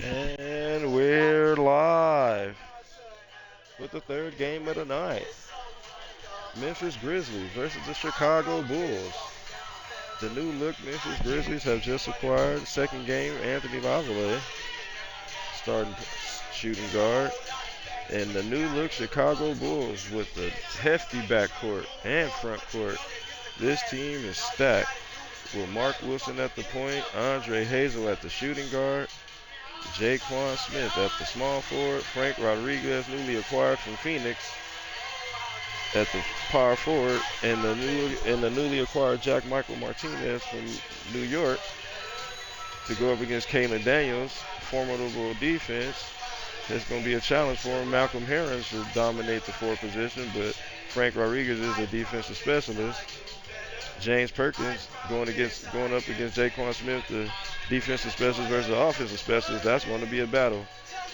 And we're live with the third game of the night. Memphis Grizzlies versus the Chicago Bulls. The new look Memphis Grizzlies have just acquired. Second game, Anthony Lavallee, starting shooting guard. And the new look Chicago Bulls with the hefty backcourt and front court. This team is stacked with Mark Wilson at the point, Andre Hazel at the shooting guard, Jaquan Smith at the small forward, Frank Rodriguez, newly acquired from Phoenix, at the power forward, and the newly acquired Jack Michael Martinez from New York to go up against Kalen Daniels. Formidable defense. It's going to be a challenge for him. Malcolm Heron to dominate the forward position, but Frank Rodriguez is a defensive specialist. James Perkins going up against Jaquan Smith, the defensive specialist versus the offensive specialist. That's going to be a battle.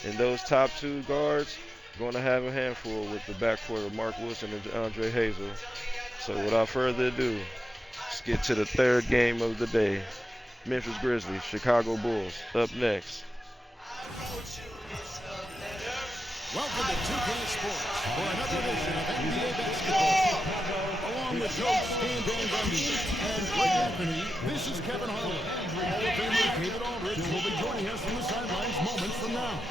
And those top two guards going to have a handful with the backcourt of Mark Wilson and Andre Hazel. So without further ado, let's get to the third game of the day. Memphis Grizzlies, Chicago Bulls, up next. Welcome to 2K Sports for another edition of NBA basketball. Along with Coach Stan Van Gundy and Greg Anthony, this is Kevin Harlan. Hall of Famer David Aldridge will be joining us from the sidelines moments from now.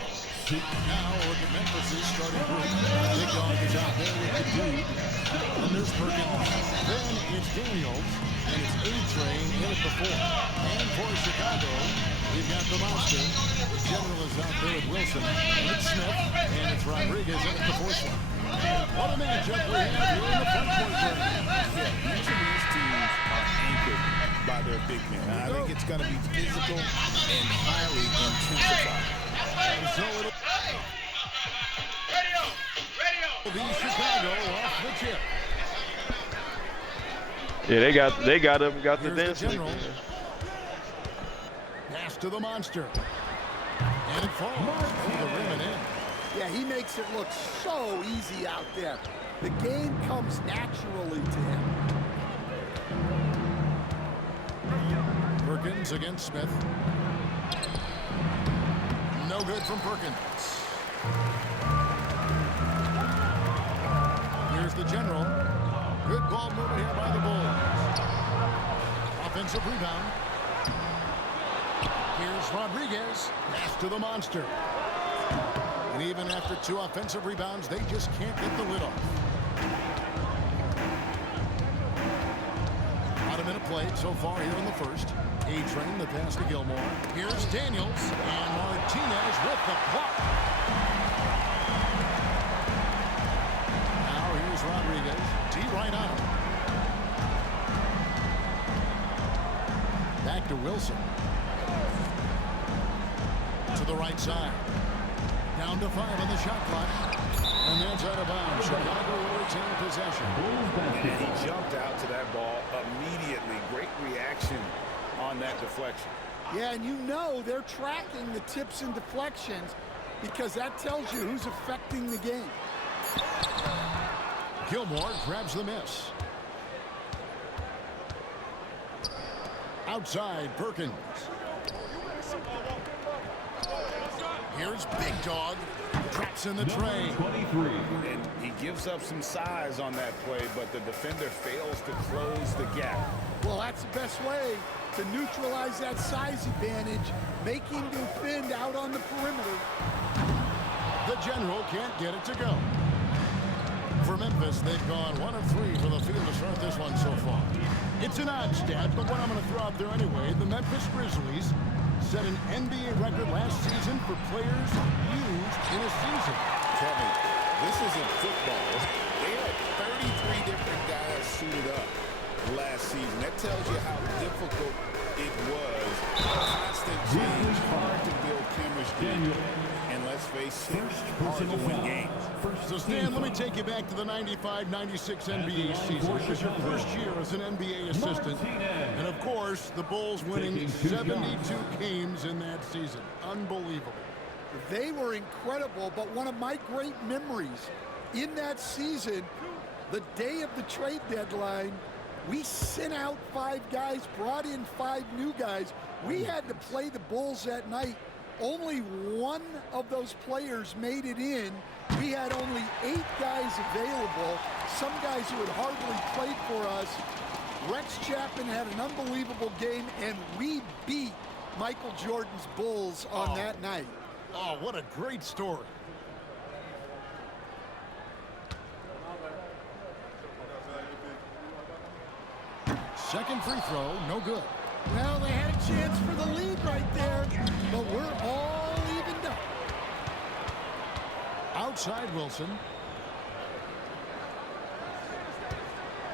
Now, look at Memphis' starting group. Big Dog is out there with the dude. And there's Perkins. Then it's Daniels. And it's A-Train in at the 4. And for Chicago, we've got the monster. The general is out there with Wilson. And it's Smith. And it's Rodriguez in at the 4 slot. What a matchup we have here in the front court. Yeah, each of these teams are anchored by their big men. I think it's going to be physical and highly intensified. So it'll be Chicago off the tip. Yeah, they got up and got the Here's dance. the general. Pass to the monster. And it falls over the rim and in. Yeah, he makes it look so easy out there. The game comes naturally to him. Perkins against Smith. No good from Perkins. Here's the general. Good ball movement here by the Bulls. Offensive rebound. Here's Rodriguez. Pass to the monster. And even after 2 offensive rebounds, they just can't get the lid off. About a minute played so far here in the first. A-Train, the pass to Gilmore. Here's Daniels, and Martinez with the block. Now here's Rodriguez. D right on him. Back to Wilson. To the right side. Down to 5 on the shot clock. And that's out of bounds. Chicago will retain possession. And he jumped out to that ball immediately. Great reaction on that deflection. Yeah, and you know they're tracking the tips and deflections because that tells you who's affecting the game. Gilmore grabs the miss. Outside, Perkins. Here's Big Dog. Traps in the tray. And he gives up some size on that play, but the defender fails to close the gap. Well, that's the best way to neutralize that size advantage, making him defend out on the perimeter. The general can't get it to go. For Memphis, they've gone 1 of 3 from the field to start this one so far. It's an odd stat, but what I'm going to throw out there anyway, the Memphis Grizzlies set an NBA record last season for players used in a season. Tell me, this isn't football. They had 33 different guys suited up last season. That tells you how difficult it was. Constant change, hard to build chemistry. And let's face it, hard to win games. So, Stan, let me take you back to the 95-96 NBA season. It was your first year as an NBA assistant. And, of course, the Bulls winning 72 games in that season. Unbelievable. They were incredible, but one of my great memories in that season, the day of the trade deadline, we sent out 5 guys, brought in 5 new guys. We had to play the Bulls that night only one of those players made it in. We had only 8 guys available, some guys who had hardly played for us. Rex Chapman had an unbelievable game, and we beat Michael Jordan's Bulls on that night. Oh, what a great story. Second free throw, no good. Well, they had a chance for the lead right there, but we're all evened up. Outside Wilson.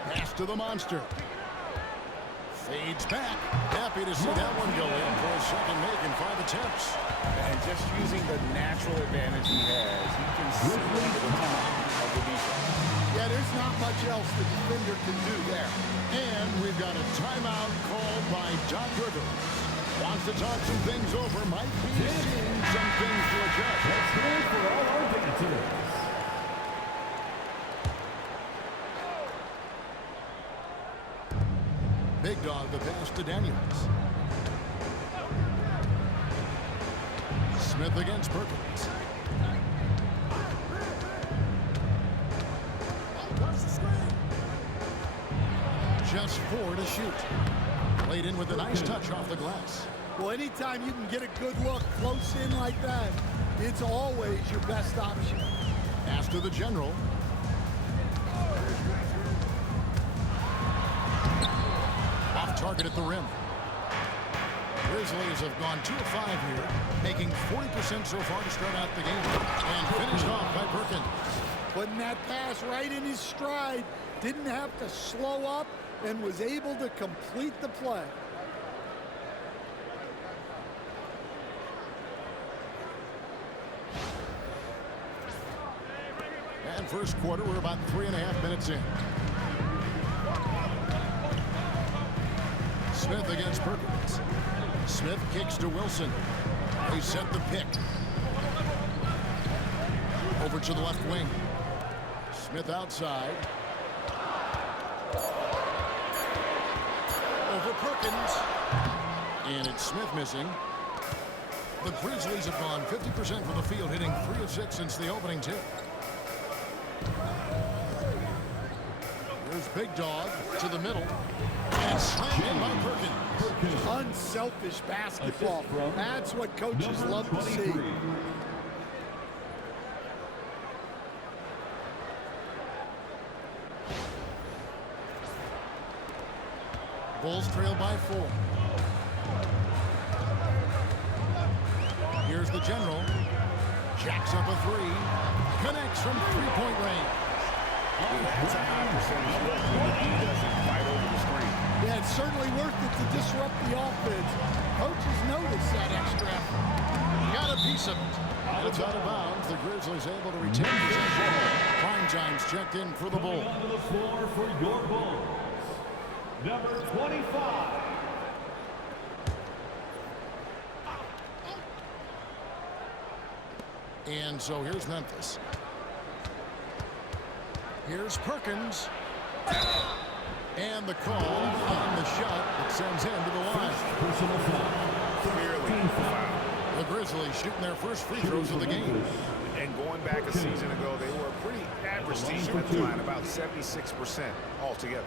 Pass to the monster. Fades back. Happy to see that one go in for a second make in 5 attempts. And just using the natural advantage he has, he can see into the top of the defense. Yeah, there's not much else the defender can do there. And we've got a timeout called by Doc Rivers. Wants to talk some things over, might be seeing some things to adjust. Let's go for all our dancers. Big Dog the pass to Daniels. Smith against Perkins. Just 4 to shoot. Played in with a nice touch off the glass. Well, anytime you can get a good look close in like that, it's always your best option. Pass to the general. Off target at the rim. Grizzlies have gone 2 of 5 here, making 40% so far to start out the game. And finished off by Perkins. Putting that pass right in his stride. Didn't have to slow up and was able to complete the play. And first quarter, we're about 3.5 minutes in. Smith against Perkins. Smith kicks to Wilson. They set the pick. Over to the left wing. Smith outside. Over Perkins. And it's Smith missing. The Grizzlies have gone 50% from the field, hitting 3 of 6 since the opening tip. Here's Big Dog to the middle. And slammed in by Perkins. Unselfish basketball. That's what coaches love to see. Bulls trail by 4. Here's the general. Jacks up a 3. Connects from 3-point range. That's a high percentage look when he doesn't fight over the screen. Yeah, it's certainly worth it to disrupt the offense. Coaches notice that extra effort. Got a piece of it. And it's out of bounds. The Grizzlies able to retain possession. Prime time's checked in for the Bulls. Coming onto the floor for your Bulls, number 25. And so here's Memphis. Here's Perkins. And the call on the shot that sends him to the line. Personal foul. Clearly foul. The Grizzlies shooting their first free throws of the game. And going back a season ago, they were a pretty average team at the line, about 76% altogether.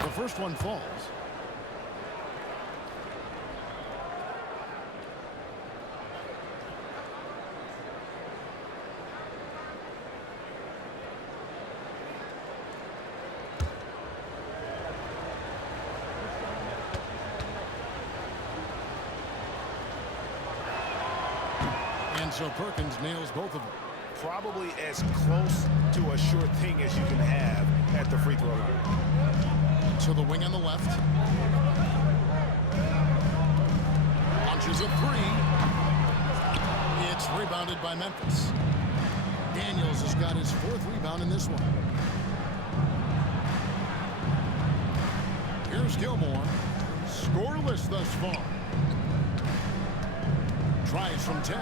The first one falls. And so Perkins nails both of them. Probably as close to a sure thing as you can have at the free throw line. To the wing on the left. Launches a 3. It's rebounded by Memphis. Daniels has got his 4th rebound in this one. Here's Gilmore. Scoreless thus far. Tries from 10.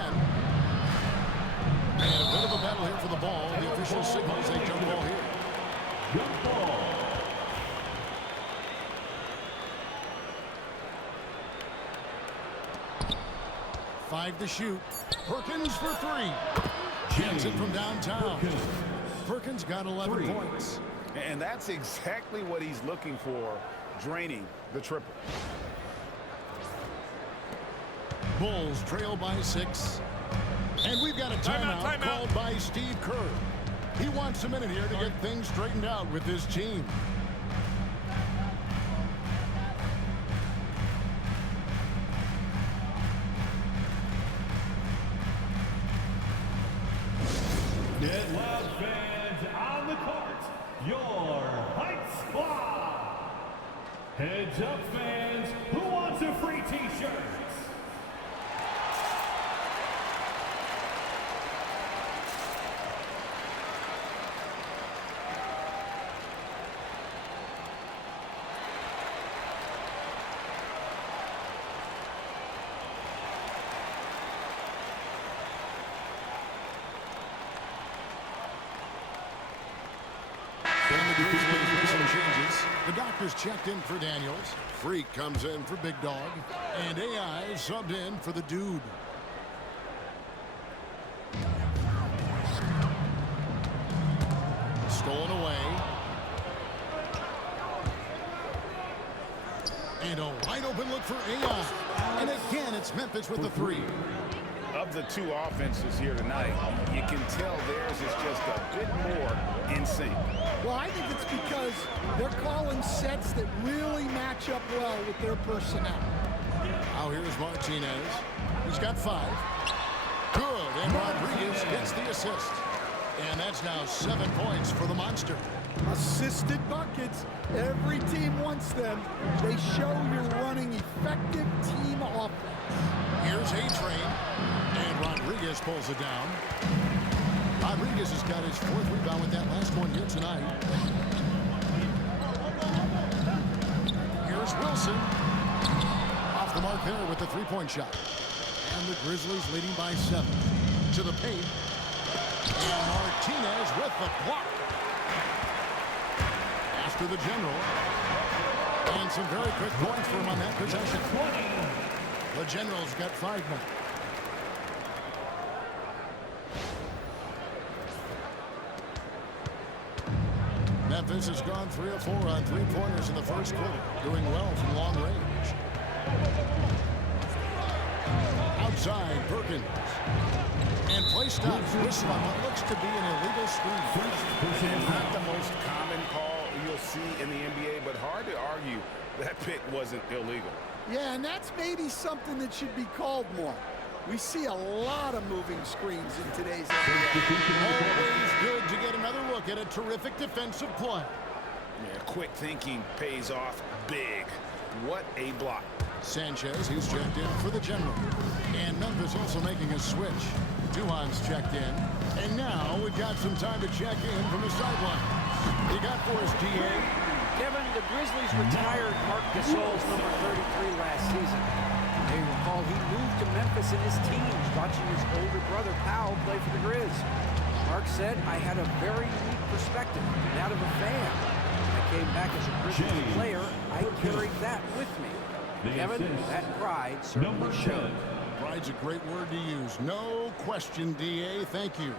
And a bit of a battle here for the ball. The official signals a jump ball here. Jump ball. 5 to shoot. Perkins for 3. Jams it from downtown. Perkins got 11 points. And that's exactly what he's looking for, draining the triple. Bulls trail by 6. And we've got a timeout called by Steve Kerr. He wants a minute here to get things straightened out with his team. Get loud, fans, on the court, your Heights Squad. Heads up, fans, who wants a free t-shirt? The doctor's checked in for Daniels. Freak comes in for Big Dog. And AI subbed in for the Dude. Stolen away. And a wide open look for AI. And again, it's Memphis with the 3. Of the two offenses here tonight, you can tell theirs is just a bit more in sync. Well, I think it's because they're calling sets that really match up well with their personnel. Now here's Martinez. He's got 5. Good, and Rodriguez gets the assist. And that's now 7 points for the Monster. Assisted buckets. Every team wants them. They show you're running effective team offense. Here's A-Train, and Rodriguez pulls it down. Rodriguez has got his 4th rebound with that last one here tonight. Here's Wilson. Off the mark there with the 3-point shot. And the Grizzlies leading by 7. To the paint. And Martinez with the block. After the general. And some very quick points for him on that possession. The General's got 5 more. Memphis has gone 3 of 4 on 3-pointers in the first quarter, doing well from long range. Outside, Perkins. And play stops whistle on what looks to be an illegal screen. Not the most common call you'll see in the NBA, but hard to argue that pick wasn't illegal. Yeah, and that's maybe something that should be called more. We see a lot of moving screens in today's NBA. Always good to get another look at a terrific defensive play. Yeah, quick thinking pays off big. What a block. Sanchez, he's checked in for the General. And Memphis also making a switch. Duhan's checked in. And now we've got some time to check in from the sideline. You got for us, DA? Kevin, the Grizzlies retired Marc Gasol's number 33 last season. You may recall he moved to Memphis in his teens, watching his older brother, Powell, play for the Grizz. Mark said, I had a very unique perspective, that of a fan. When I came back as a Grizzlies player, I carried that with me. Kevin, that pride certainly showed. Pride's a great word to use. No question, DA. Thank you.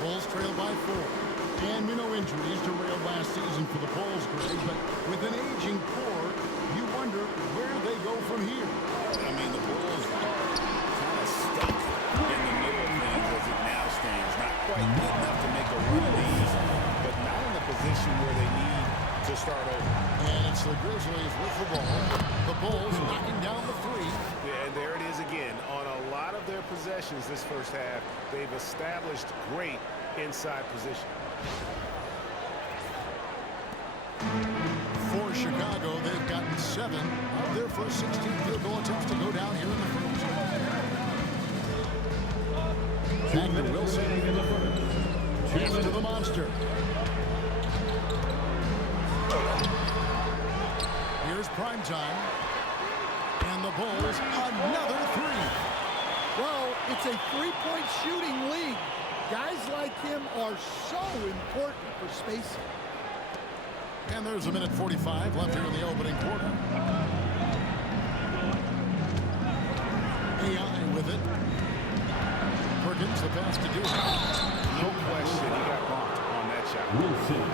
Bulls trail by 4. And no injuries derailed last season for the Bulls, Greg, but with an aging core, you wonder where they go from here. I mean, the Bulls are kind of stuck in the middle of things as it now stands. Not quite good enough to make a run of these, but not in a position where they need to start over. And it's the Grizzlies with the ball. The Bulls knocking down the 3. Yeah, and there it is again. On a lot of their possessions this first half, they've established great inside position. For Chicago, they've gotten 7 of their first 16 field goal attempts to go down here in the first. Back to Wilson. Pass to the Monster. Here's Primetime. And the Bulls, another three. Well, it's a three-point shooting league. Guys like him are so important for spacing. And there's a minute 45 left here in the opening quarter. AI with it. Perkins, the pass to do. No question, he got bumped on that shot. Wilson.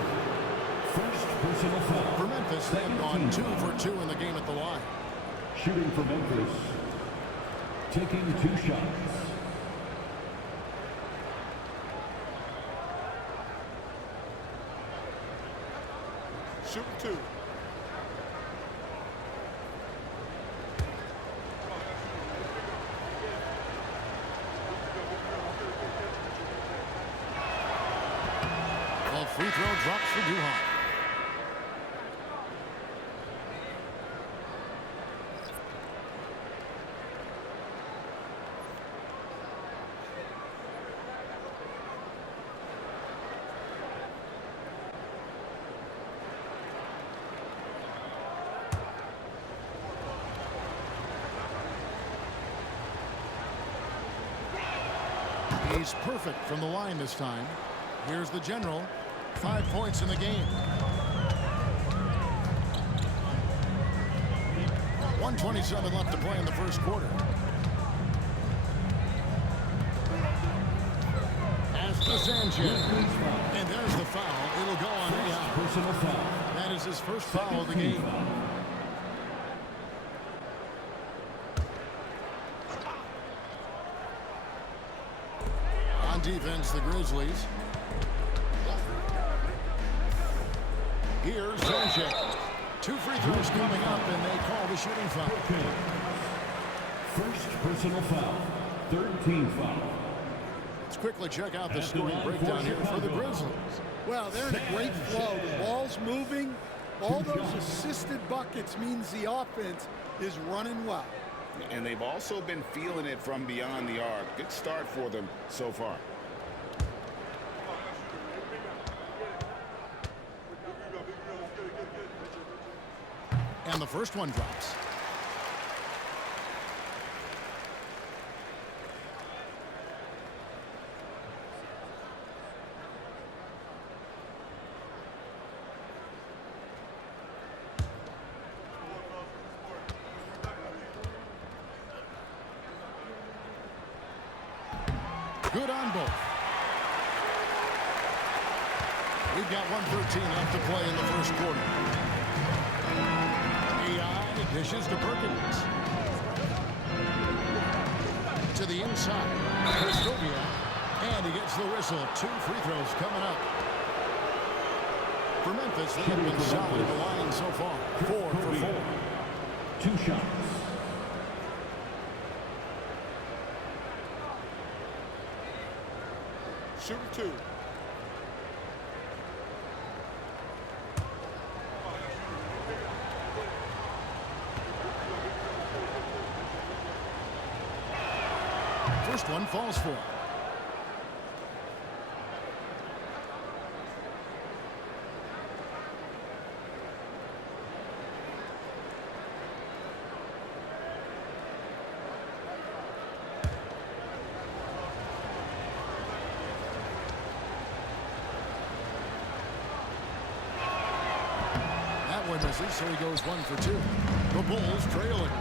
First personal foul. For Memphis, they have gone 2 for 2 in the game at the line. Shooting for Memphis. Taking 2 shots. Shooting 2. A free throw drops for Duhon. He's perfect from the line this time. Here's the general. 5 points in the game. 1:27 left to play in the first quarter. As to Sanchez. And there's the foul. It'll go on AI. Personal foul. That is his first foul of the game. On defense, the Grizzlies. Here's Sanchez. 2 free throws coming up, and they call the shooting foul. First personal foul. 13 foul. Let's quickly check out the scoring breakdown here for the Grizzlies. Well, they're in a great flow. The ball's moving. All those assisted buckets means the offense is running well. And they've also been feeling it from beyond the arc. Good start for them so far. And the first one drops. Good on both. We've got 1:13 left to play in the first quarter. AI dishes to Perkins. To the inside. Christovia. And he gets the whistle. 2 free throws coming up. For Memphis, they have been solid at the line so far. 4 for 4. 2 shots. Shooting 2. First one falls for. That one misses, so he goes 1 for 2. The Bulls trailing.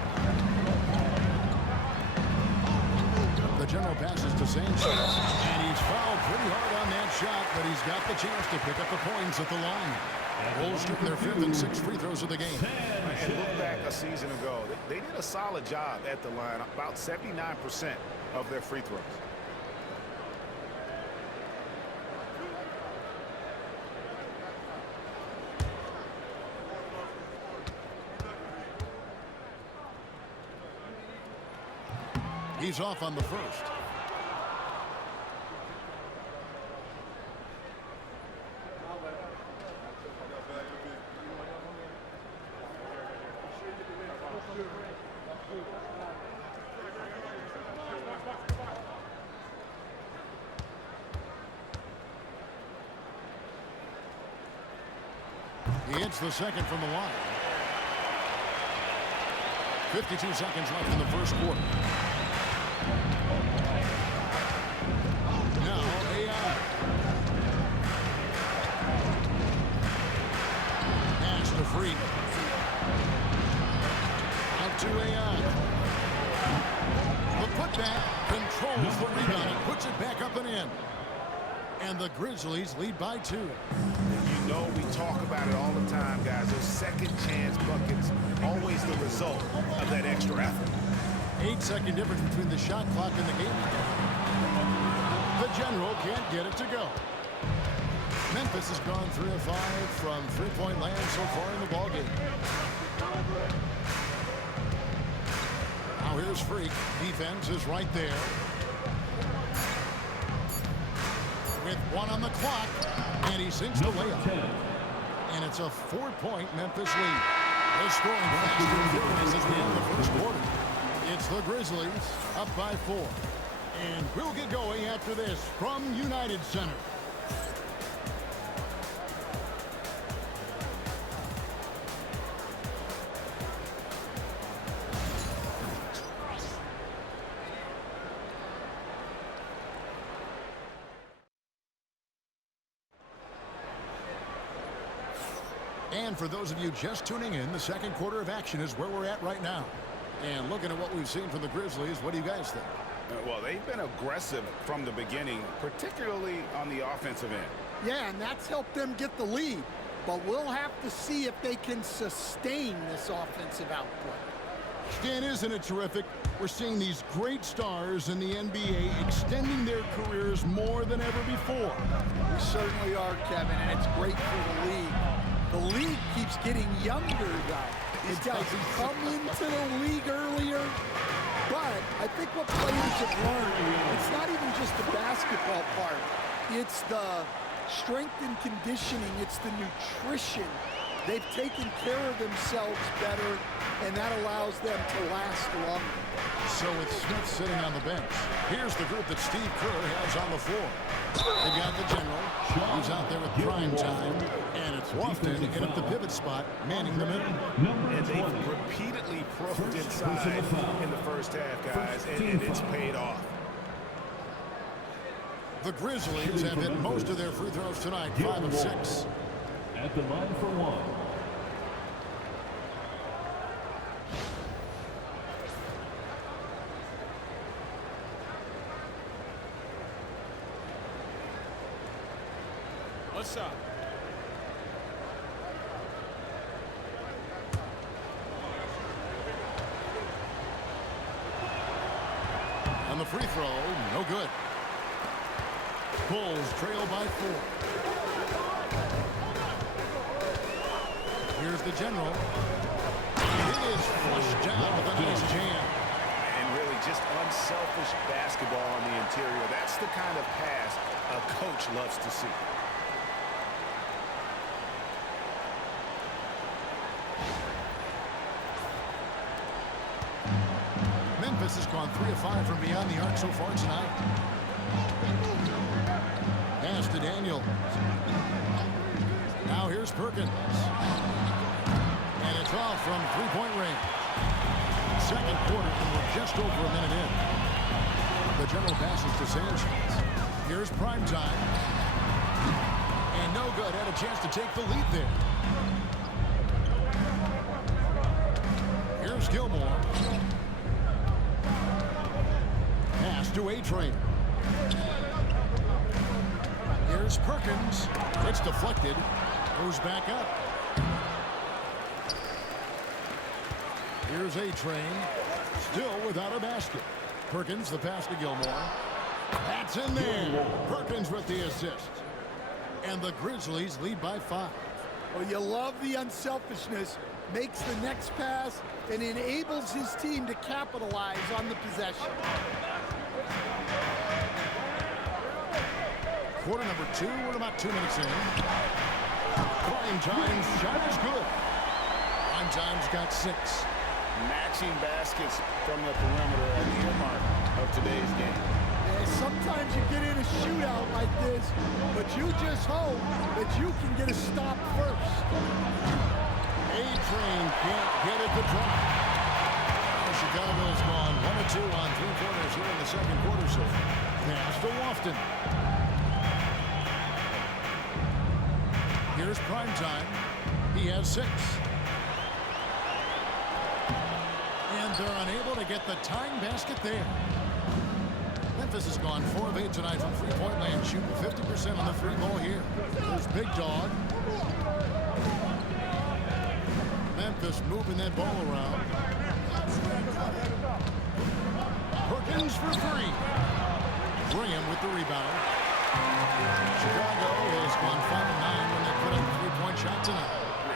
The general passes to Sanchez, and he's fouled pretty hard on that shot, but he's got the chance to pick up the points at the line. Bulls shooting their 5th and 6th free throws of the game. And look back a season ago. They did a solid job at the line, about 79% of their free throws. He's off on the first. He hits the second from the line. 52 seconds left in the first quarter. Now, AI. Pass to Freak. Out to AI. The putback controls the rebound and puts it back up and in. And the Grizzlies lead by 2. You know we talk about it all the time, guys. Those second chance buckets, always the result of that extra effort. 8-second difference between the shot clock and the game. The General can't get it to go. Memphis has gone 3 of 5 from three-point land so far in the ballgame. Now here's Freak. Defense is right there. With 1 on the clock, and he sinks the layup. And it's a 4-point Memphis lead. They're scoring fast and furious as we end the first quarter. It's the Grizzlies up by 4. And we'll get going after this from United Center. And for those of you just tuning in, the second quarter of action is where we're at right now. And looking at what we've seen from the Grizzlies, what do you guys think? Well, they've been aggressive from the beginning, particularly on the offensive end. Yeah, and that's helped them get the lead. But we'll have to see if they can sustain this offensive output. Stan, isn't it terrific? We're seeing these great stars in the NBA extending their careers more than ever before. We certainly are, Kevin, and it's great for the league. The league keeps getting younger, though. These guys come into the league earlier, but I think what players have learned, it's not even just the basketball part. It's the strength and conditioning. It's the nutrition. They've taken care of themselves better, and that allows them to last longer. So with Smith sitting on the bench, here's the group that Steve Kerr has on the floor. They've got the General, who's out there with prime time, and it's Lofton in at the pivot spot, manning the middle. And they've repeatedly probed inside in the first half, guys, and it's paid off. The Grizzlies have hit most of their free throws tonight, 5 of 6. At the line for 1. What's up? On the free throw, no good. Bulls trail by 4. Here's the General. It is flushed down with a nice jam. And really just unselfish basketball on the interior. That's the kind of pass a coach loves to see. Memphis has gone 3 of 5 from beyond the arc so far tonight. Pass to Daniel. Now here's Perkins. And it's off from three-point range. Second quarter, and we're just over a minute in. The General passes to Sanchez. Here's prime time. And no good. Had a chance to take the lead there. Here's Gilmore. Pass to A-Train. Here's Perkins. It's deflected. Goes back up. Here's A-Train. Still without a basket. Perkins, the pass to Gilmore. That's in there. Perkins with the assist. And the Grizzlies lead by 5. Well, you love the unselfishness. Makes the next pass and enables his team to capitalize on the possession. Quarter number 2, we're about 2 minutes in. Prime Time's shot is good. Prime Time's got 6. Matching baskets from the perimeter are the earmark of today's game. Yeah, sometimes you get in a shootout like this, but you just hope that you can get a stop first. A-Train can't get it to drop. Chicago's gone 1 of 2 on 3-pointers here in the second quarter. So pass to Lofton. Here's prime time. He has 6. And they're unable to get the tying basket there. Memphis has gone 4 of 8 tonight from three-point land, shooting 50% on the free ball here. There's Big Dog. Memphis moving that ball around. Perkins for 3. Graham with the rebound. Chicago has gone 5 of 9 when they put up a three-point shot tonight.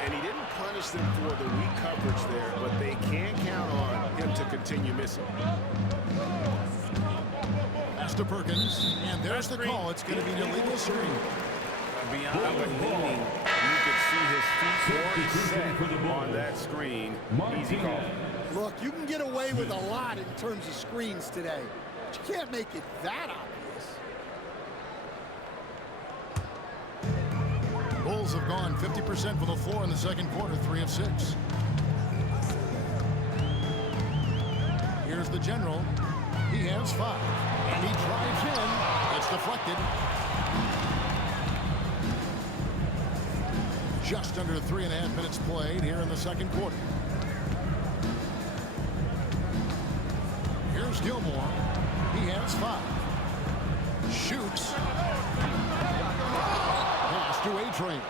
And he didn't punish them for the weak coverage there, but they can count on him to continue missing. Pass to Perkins, and there's the call. It's going to be an illegal screen. Beyond the leaning, you could see his feet more set on that screen. Easy call. Look, you can get away with a lot in terms of screens today, but you can't make it that obvious. Bulls have gone 50% from the floor in the second quarter, 3 of 6. Here's the general. He has 5. And he drives in. It's deflected. Just under 3.5 minutes played here in the second quarter. Here's Gilmore. He has 5. Shoots. Pass to A-Train.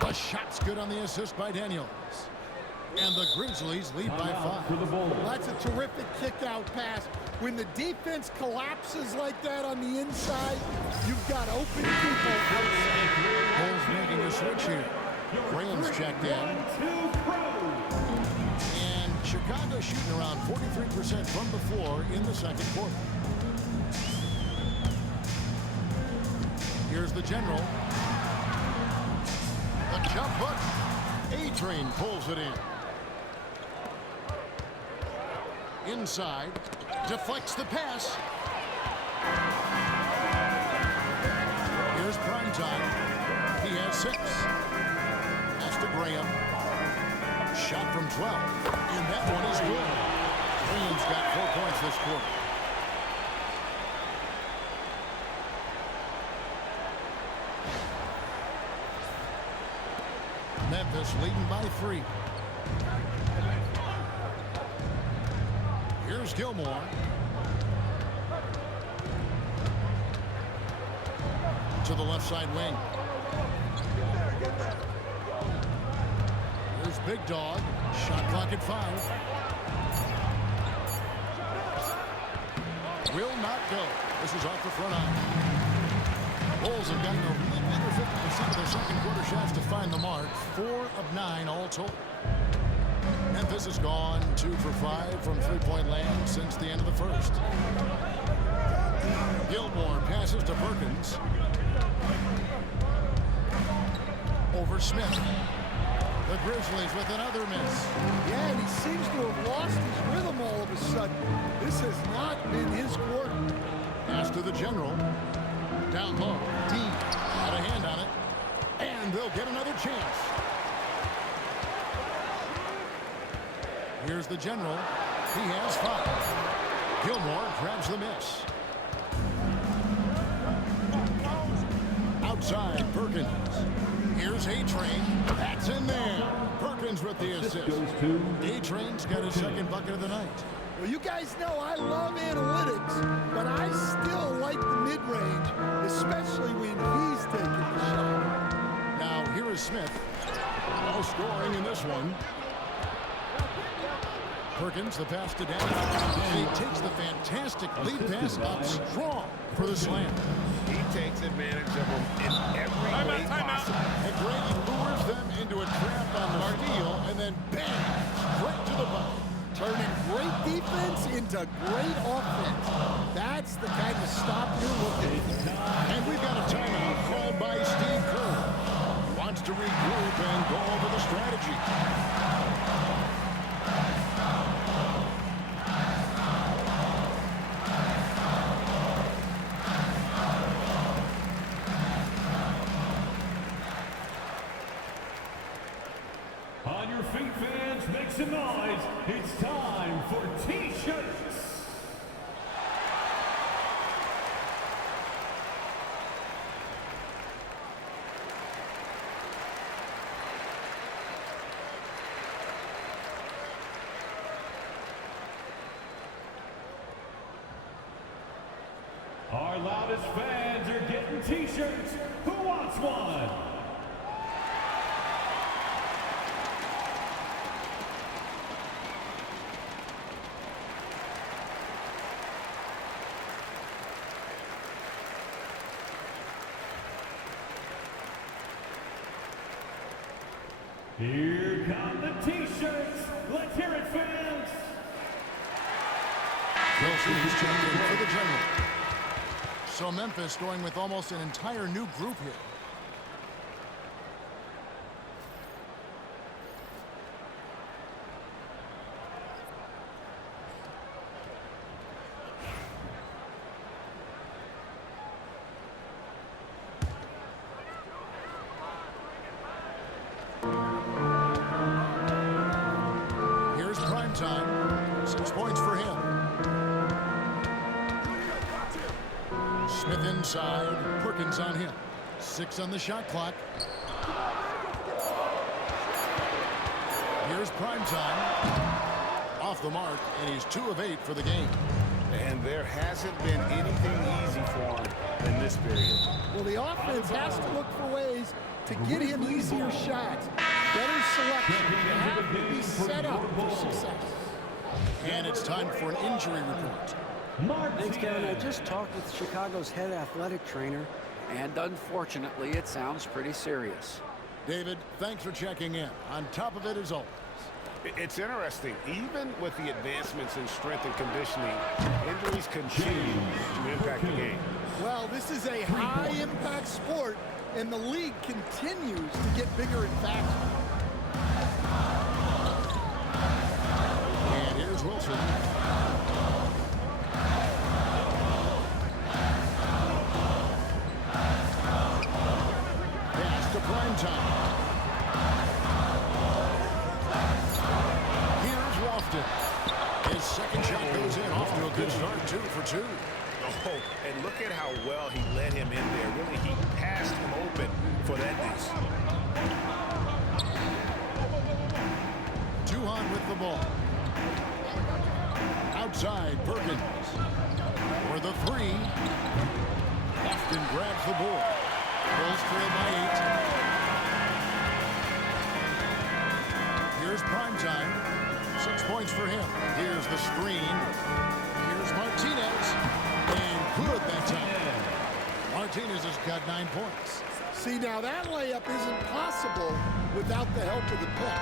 The shot's good on the assist by Daniels. And the Grizzlies lead by 5. Well, that's a terrific kick-out pass. When the defense collapses like that on the inside, you've got open people. Bulls making a switch here. Graham's checked in. And Chicago shooting around 43% from the floor in the second quarter. Here's the general. The jump hook. A-Train pulls it in. Inside. Deflects the pass. Here's prime time. He has 6. Pass to Graham. Shot from 12. And that one is good. Graham's got 4 points this quarter. Memphis leading by 3. Here's Gilmore. To the left side wing. Here's Big Dog. Shot clock at 5. Will not go. This is off the front eye. Bulls have gotten a little under 50% of their second quarter shots to find the mark. 4 of 9 all told. Memphis has gone 2 for 5 from three-point land since the end of the first. Gilmore passes to Perkins. Over Smith. The Grizzlies with another miss. Yeah, and he seems to have lost his rhythm all of a sudden. This has not been his quarter. Pass to the general. Down low. D. Got a hand on it. And they'll get another chance. Here's the general. He has 5. Gilmore grabs the miss. Outside, Perkins. Here's A-Train. That's in there. Perkins with the assist. A-Train's got his second bucket of the night. Well, you guys know I love analytics, but I still like the mid-range, especially when he's taking the shot. Now, here is Smith. No scoring in this one. Perkins, the pass to Daniels. He takes the fantastic lead pass up strong for the slam. He takes advantage of them in every way possible. And Grady lures them into a trap on the steal, and then bang, right to the bucket. Turning great defense into great offense. That's the kind of stop you're looking for. And we've got a timeout called by Steve Kerr. Wants to regroup and go over the strategy. On your feet, fans, make some noise. It's time for T-shirts. Our loudest fans are getting T-shirts. Who wants one? Here come the T-shirts. Let's hear it, fans. Wilson is checked in for the General. So Memphis going with almost an entire new group here. Here's prime time. 6 points for him. Smith inside, Perkins on him. 6 on the shot clock. Here's prime time. Off the mark, and he's 2 of 8 for the game. And there hasn't been anything easy for him in this period. Well, the offense has to look for ways to get him easier shots. Better selection. You have to be set up for success. And it's time for an injury report. Thanks, Kevin. I just talked with Chicago's head athletic trainer, and unfortunately, it sounds pretty serious. David, thanks for checking in. On top of it as always. It's interesting. Even with the advancements in strength and conditioning, injuries continue to impact the game. Well, this is a high-impact sport, and the league continues to get bigger and faster. And here's Wilson. Pass to prime time. Here's Lofton. His second shot goes in, off to a good start, 2 for 2. Oh, and look at how well he led him in there. Really, he passed him open for that deuce. 2 on with the ball. Outside, Perkins. For the 3. Lofton grabs the board. Bulls trail by 8. Here's prime time. 6 points for him. Here's the screen. Here's Martinez. And good that time. Martinez has got 9 points. See, now that layup isn't possible without the help of the pick.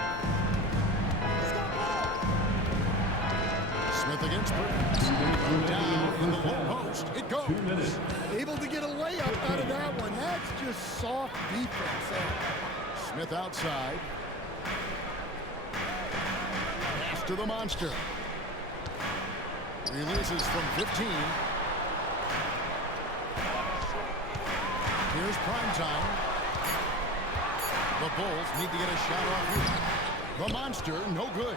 Smith against Perkins. Down in the low post. It goes. Able to get a layup out of that one. That's just soft defense there. Smith outside. Pass to the monster. Releases from 15. Here's prime time. The Bulls need to get a shot off here. The monster, no good.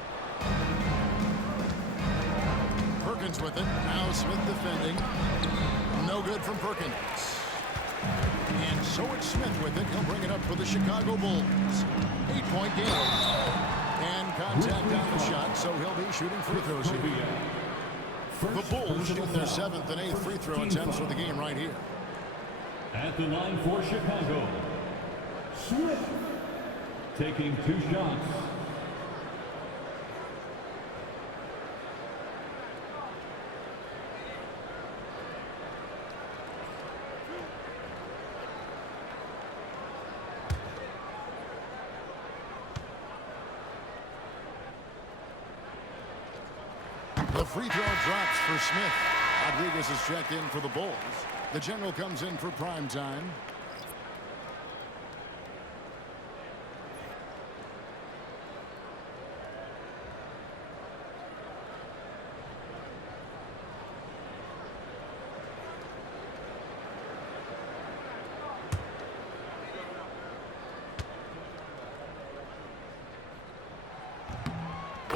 Perkins with it. Now Smith defending. No good from Perkins. And so it's Smith with it. He'll bring it up for the Chicago Bulls. 8-point game. And contact on the shot, so he'll be shooting free throws here. The Bulls shoot their 7th and 8th free throw attempts for the game right here. At the line for Chicago, Smith taking 2 shots. The free throw drops for Smith. Rodriguez is checked in for the Bulls. The General comes in for prime time.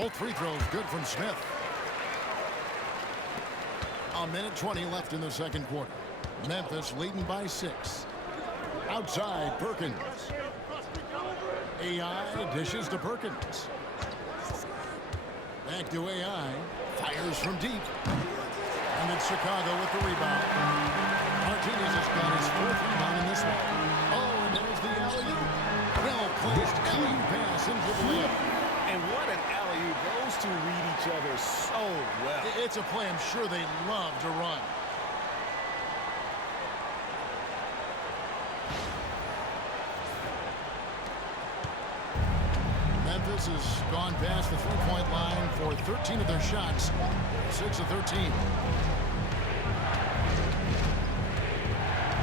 Both free throws good from Smith. A minute 20 left in the second quarter. Memphis leading by 6. Outside, Perkins. AI dishes to Perkins. Back to AI. Fires from deep. And it's Chicago with the rebound. Martinez has got his 4th rebound in this one. Oh, and there's the alley-oop. Well-placed alley-oop pass into the layup. And what an alley-oop. Those two read each other so well. It's a play I'm sure they love to run. Memphis has gone past the three-point line for 13 of their shots. 6 of 13.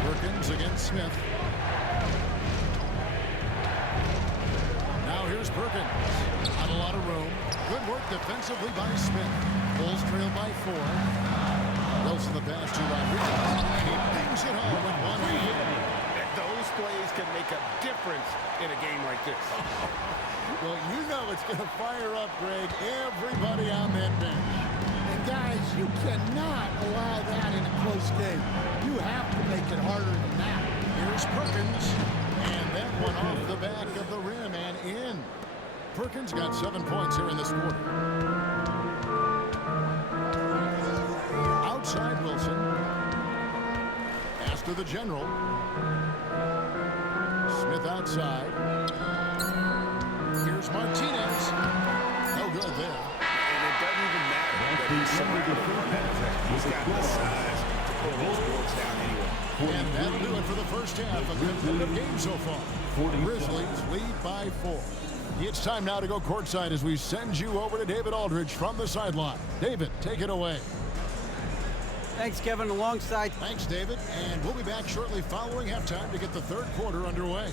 Perkins against Smith. Now here's Perkins. Not a lot of room. Good work defensively by Smith. Bulls trail by 4. Wilson the pass to Rodriguez. And he bangs it home with one hand. And those plays can make a difference in a game like this. Well, you know it's going to fire up, Greg, everybody on that bench. And guys, you cannot allow that in a close game. You have to make it harder than that. Here's Perkins. And that one off the back of the rim and in. Perkins got 7 points here in this quarter. Outside Wilson. Pass to the general. Smith outside. Here's Martinez. No good there. And it doesn't even matter that he's surrounded on that effect. He's got the size to pull those boards down anyway. And that'll do it for the first half of the competitive game so far. Grizzlies lead by 4. It's time now to go courtside as we send you over to David Aldridge from the sideline. David, take it away. Thanks, Kevin. Alongside. Thanks, David. And we'll be back shortly following halftime to get the third quarter underway.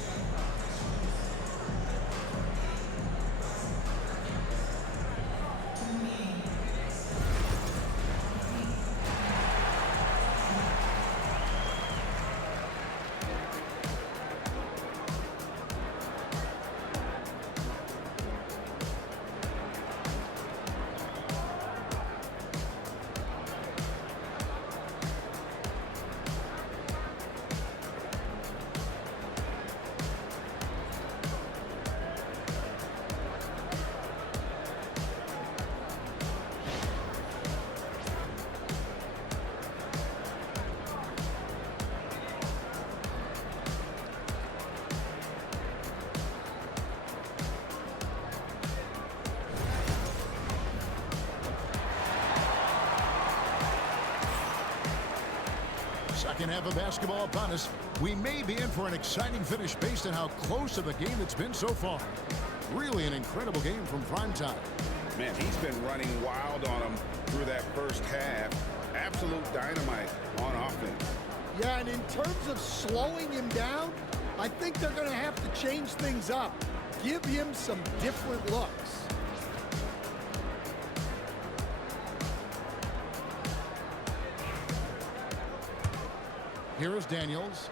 Second half of basketball upon us. We may be in for an exciting finish based on how close to the game it's been so far. Really an incredible game from primetime. Man, he's been running wild on them through that first half. Absolute dynamite on offense. Yeah, and in terms of slowing him down, I think they're going to have to change things up. Give him some different looks. Here is Daniels.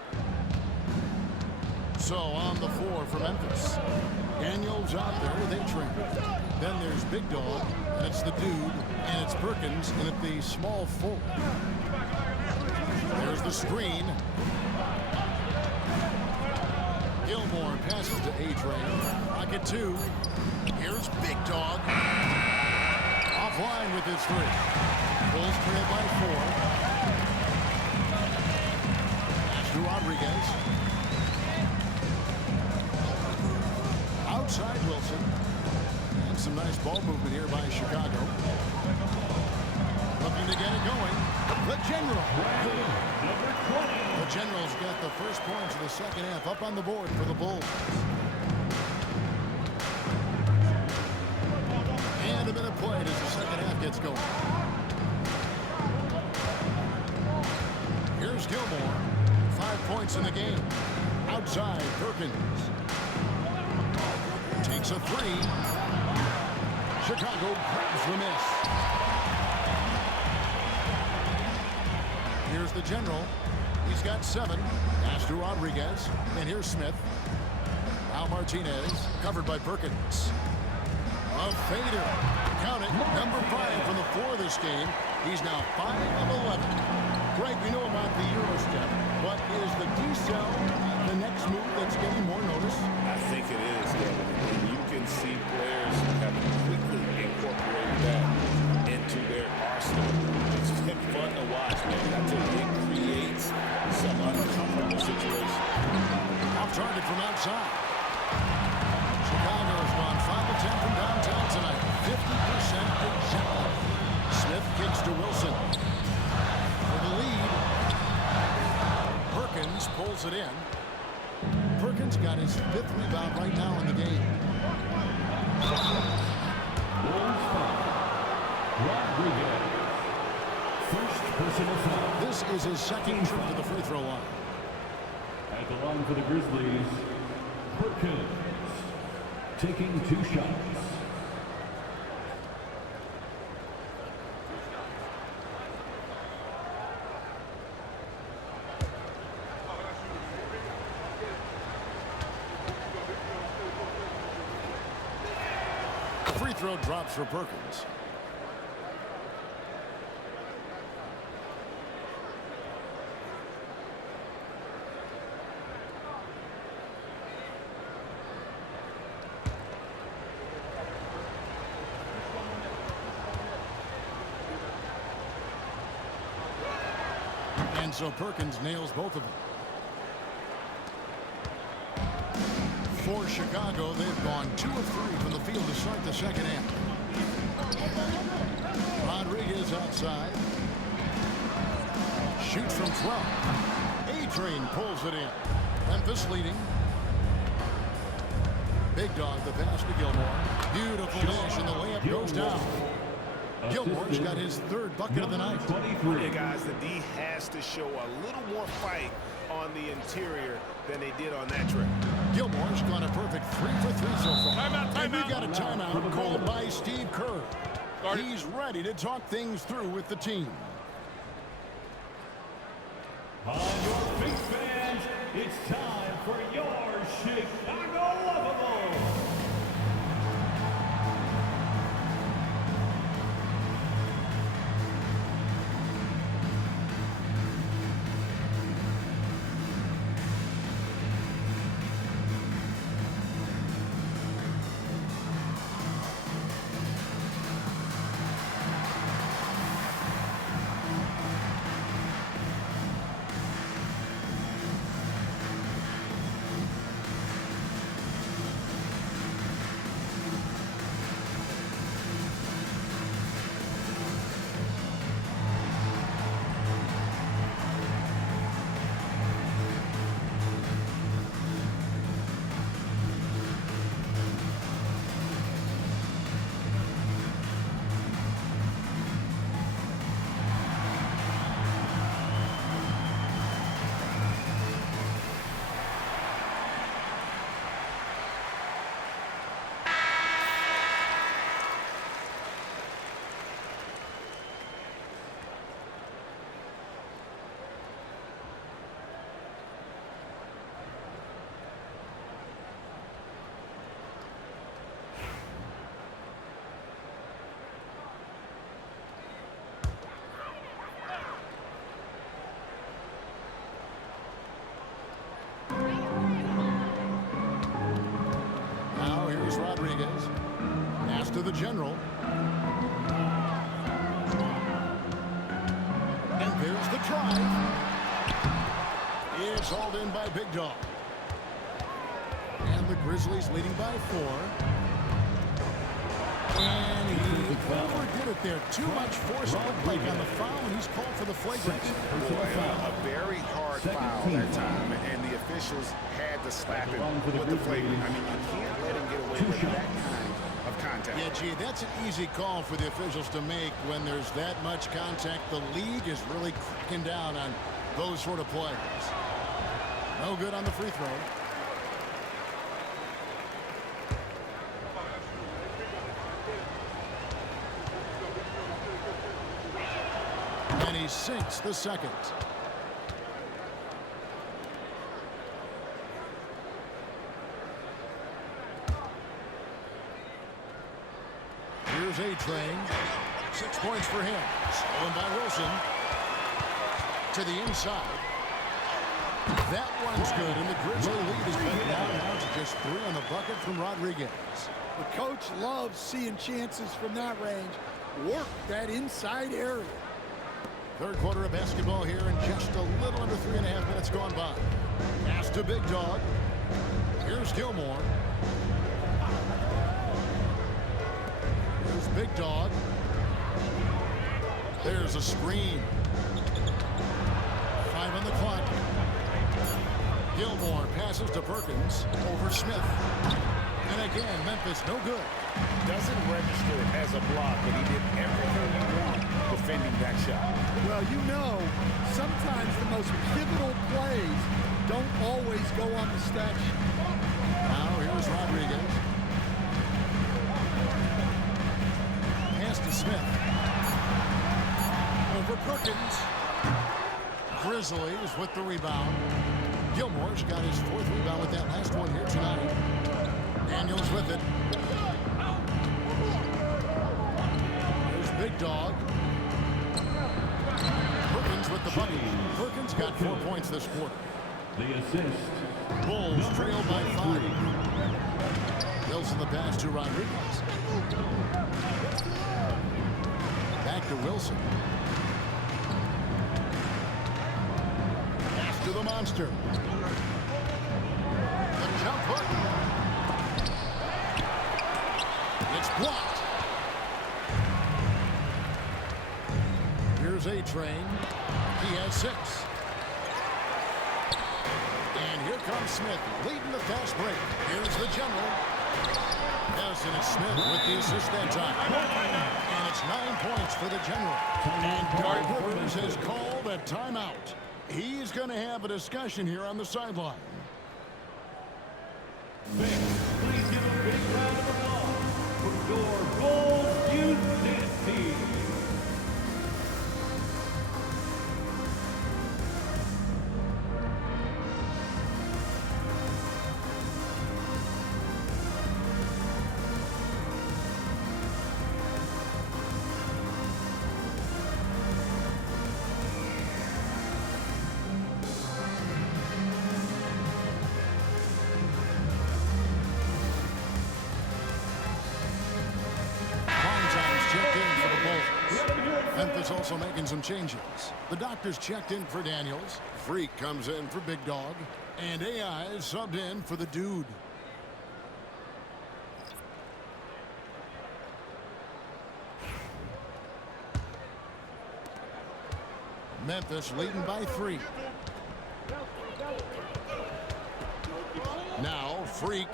So on the floor for Memphis. Daniels out there with A-Train. Then there's Big Dog, and it's the dude, and it's Perkins, and at the small forward. There's the screen. Gilmore passes to A-Train. Rocket 2. Here's Big Dog. Offline with his 3. Bulls trail by 4. Rodriguez. Outside Wilson. And some nice ball movement here by Chicago. Looking to get it going. The General. The General's got the first points of the second half up on the board for the Bulls. And a minute played as the second half gets going. Here's Gilmore. 5 points in the game. Outside, Perkins. Takes a 3. Chicago grabs the miss. Here's the General. He's got 7. Pass to Rodriguez. And here's Smith. Now Martinez, covered by Perkins. A fader. Count it. Number 5 from the floor of this game. He's now 5 of 11. Greg, we know about the Euro step, but is the decel the next move that's getting more notice? I think it is, Kevin. And you can see players have quickly incorporated that into their arsenal. It's been fun to watch, man. I tell you, it creates some uncomfortable situations. Off target from outside. Chicago's gone 5 of 10 from downtown tonight. 50% exactly. Smith kicks to Wilson. For the lead. Perkins pulls it in. Perkins got his 5th rebound right now in the game. Bulls foul. Rodriguez. First personal foul. This is his 2nd trip to the free throw line. At the line for the Grizzlies, Perkins. Taking 2 shots. Free throw drops for Perkins. And so Perkins nails both of them. For Chicago, they've gone 2 of 3 from the field to start the second half. Rodriguez outside. Shoots from 12. A-Train pulls it in. Memphis leading. Big Dog the pass to Gilmore. Beautiful dish, and the layup goes down. Gilmore's got his 3rd bucket of the night. Yeah, guys, the D has to show a little more fight on the interior than they did on that trip. Gilmore's gone a perfect 3 for 3 so far. Timeout. And we got a timeout called by Steve Kerr. He's ready to talk things through with the team. On your feet, fans, it's time for your Chicago Lovables. Rodriguez. Pass to the general. And there's the drive. It's hauled in by Big Dog. And the Grizzlies leading by 4. And he overdid it there. Too much force on the break on the foul, and he's called for the flagrant. Boy, a very hard foul that time, and the officials had to slap him with the flagrant. I mean, you can't let him get away with that kind of contact. Yeah, gee, that's an easy call for the officials to make when there's that much contact. The league is really cracking down on those sort of players. No good on the free throw. And he sinks the second. Here's A-Train. 6 points for him. Stolen by Wilson. To the inside. That one's good, and the Grizzly lead is cut down to just 3 on the bucket from Rodriguez. The coach loves seeing chances from that range. Work that inside area. Third quarter of basketball here, and just a little under 3.5 minutes gone by. Pass to Big Dog. Here's Gilmore. Here's Big Dog. There's a screen. 5 on the clock. Gilmore passes to Perkins over Smith. And again, Memphis no good. Doesn't register as a block, but he did everything he wanted defending that shot. Well, you know, sometimes the most pivotal plays don't always go on the stat sheet. Now here's Rodriguez. Pass to Smith. Over Perkins. Grizzlies with the rebound. Gilmore's got his 4th rebound with that last one here tonight. Daniels with it. There's Big Dog. Perkins with the bucket. Perkins got 4 points this quarter. The assist. Bulls trail by 5. Wilson the pass to Rodriguez. Back to Wilson. Pass to the monster. The jump hook. It's blocked. Here's A-Train. He has 6. And here comes Smith, leading the fast break. Here's the general. Nelson and Smith with the assist that time. And it's 9 points for the general. And Doug Rivers has called a timeout. He's going to have a discussion here on the sideline. Please give a big round of applause for your Bulls Youth Dance Team. Memphis also making some changes. The doctors checked in for Daniels. Freak comes in for Big Dog. And AI is subbed in for the Dude. Memphis leading by 3. Now Freak.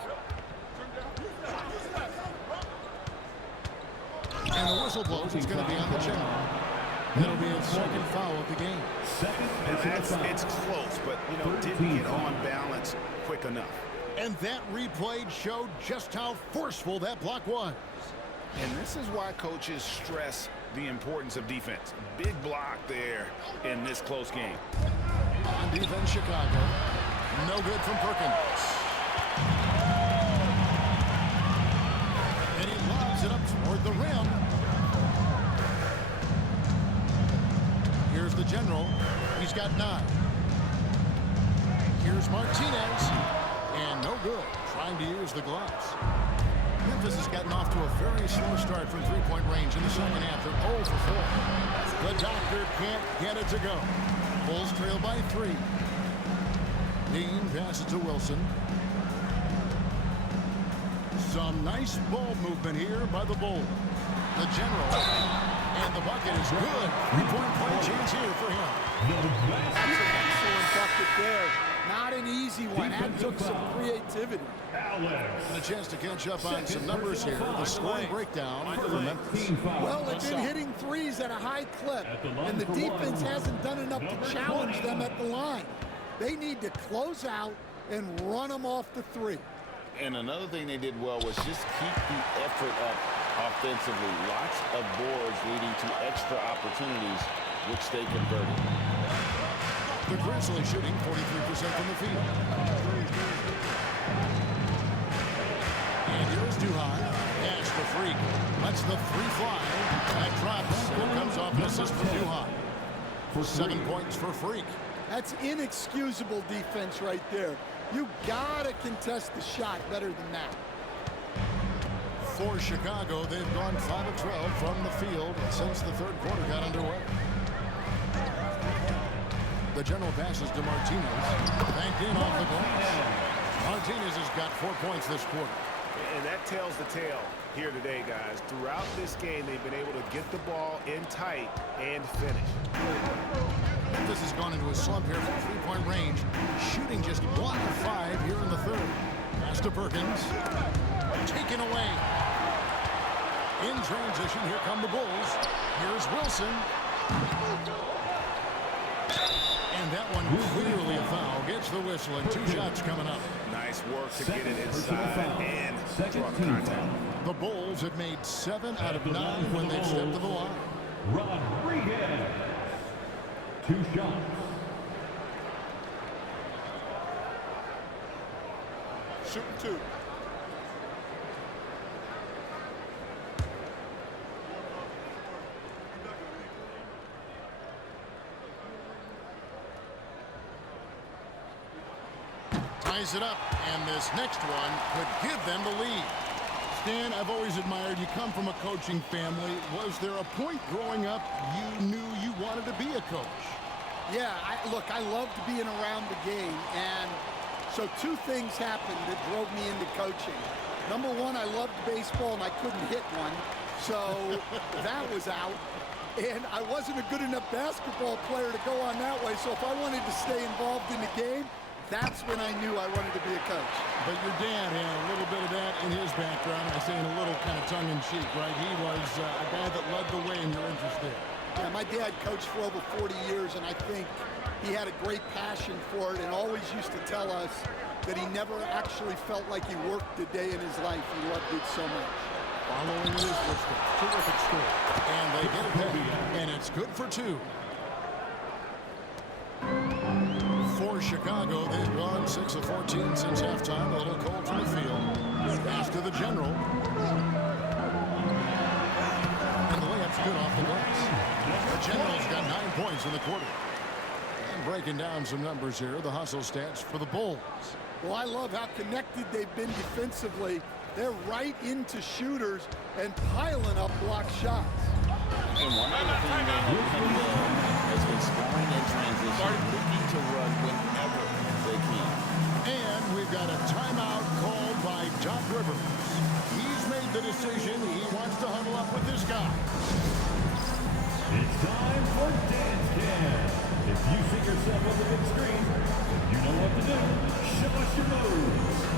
And the whistle blows. It's going to be on the general. It'll be his 2nd foul of the game. It's close, but, you know, didn't get on balance quick enough. And that replay showed just how forceful that block was. And this is why coaches stress the importance of defense. Big block there in this close game. On defense, Chicago. No good from Perkins. And he lobs it up toward the rim. Here's the general. He's got 9. Here's Martinez. And no good. Trying to use the gloves. Memphis has gotten off to a very slow start from 3-point range in the second half. They're 0 for 4. The doctor can't get it to go. Bulls trail by 3. Dean passes to Wilson. Some nice ball movement here by the Bulls. The general. And the bucket is good. 3-point play chance here for him. That's an excellent bucket there. Not an easy one. That took some creativity. And a chance to catch up on some numbers here. The scoring breakdown for Memphis. Well, they've been hitting threes at a high clip, and the defense hasn't done enough to challenge them at the line. They need to close out and run them off the 3. And another thing they did well was just keep the effort up offensively. Lots of boards leading to extra opportunities, which they converted. The Grizzlies shooting 43% from the field. And here's Duhon. Pass to Freak. Lets the three fly. That drops. It comes off an assist from Duhon. For 7 points for Freak. That's inexcusable defense right there. You gotta contest the shot better than that. For Chicago, they've gone 5 of 12 from the field since the third quarter got underway. The general passes to Martinez. Banked in off the glass. Martinez has got 4 points this quarter. And that tells the tale here today, guys. Throughout this game, they've been able to get the ball in tight and finish. Memphis has gone into a slump here from three-point range, shooting just 1 of 5 here in the third. Pass to Perkins. Taken away. In transition, here come the Bulls. Here's Wilson. And that one clearly a foul. Gets the whistle, and 2 shots coming up. Nice work to get it inside and draw the contact. The Bulls have made 7 out of 9 when they've stepped to the line. Rodriguez. 2 shots. Shooting 2. Ties it up, and this next one could give them the lead. Stan, I've always admired you. Come from a coaching family. Was there a point growing up you knew you wanted to be a coach? Yeah, look, I loved being around the game, and so 2 things happened that drove me into coaching. Number 1, I loved baseball, and I couldn't hit one, so that was out. And I wasn't a good enough basketball player to go on that way, so if I wanted to stay involved in the game, that's when I knew I wanted to be a coach. But your dad had a little bit of that in his background. I say in a little kind of tongue-in-cheek, right? He was a guy that led the way in your interest there. Yeah, my dad coached for over 40 years, and I think he had a great passion for it and always used to tell us that he never actually felt like he worked a day in his life. He loved it so much. Following in his footsteps. Terrific score. And they get it back, and it's good for 2. For Chicago, they've gone 6 of 14 since halftime. A little cold from the field. Pass to the general. And the layup's good off the glass. The general's got 9 points in the quarter. And breaking down some numbers here, the hustle stats for the Bulls. Well, I love how connected they've been defensively. They're right into shooters and piling up block shots. And one other thing they have come has been scoring in transition, looking to run whenever they can. And we've got a timeout called by Doc Rivers. He's made the decision. He wants to huddle up with this guy. It's time for Dance Cam. If you see yourself on the big screen, you know what to do. Show us your moves.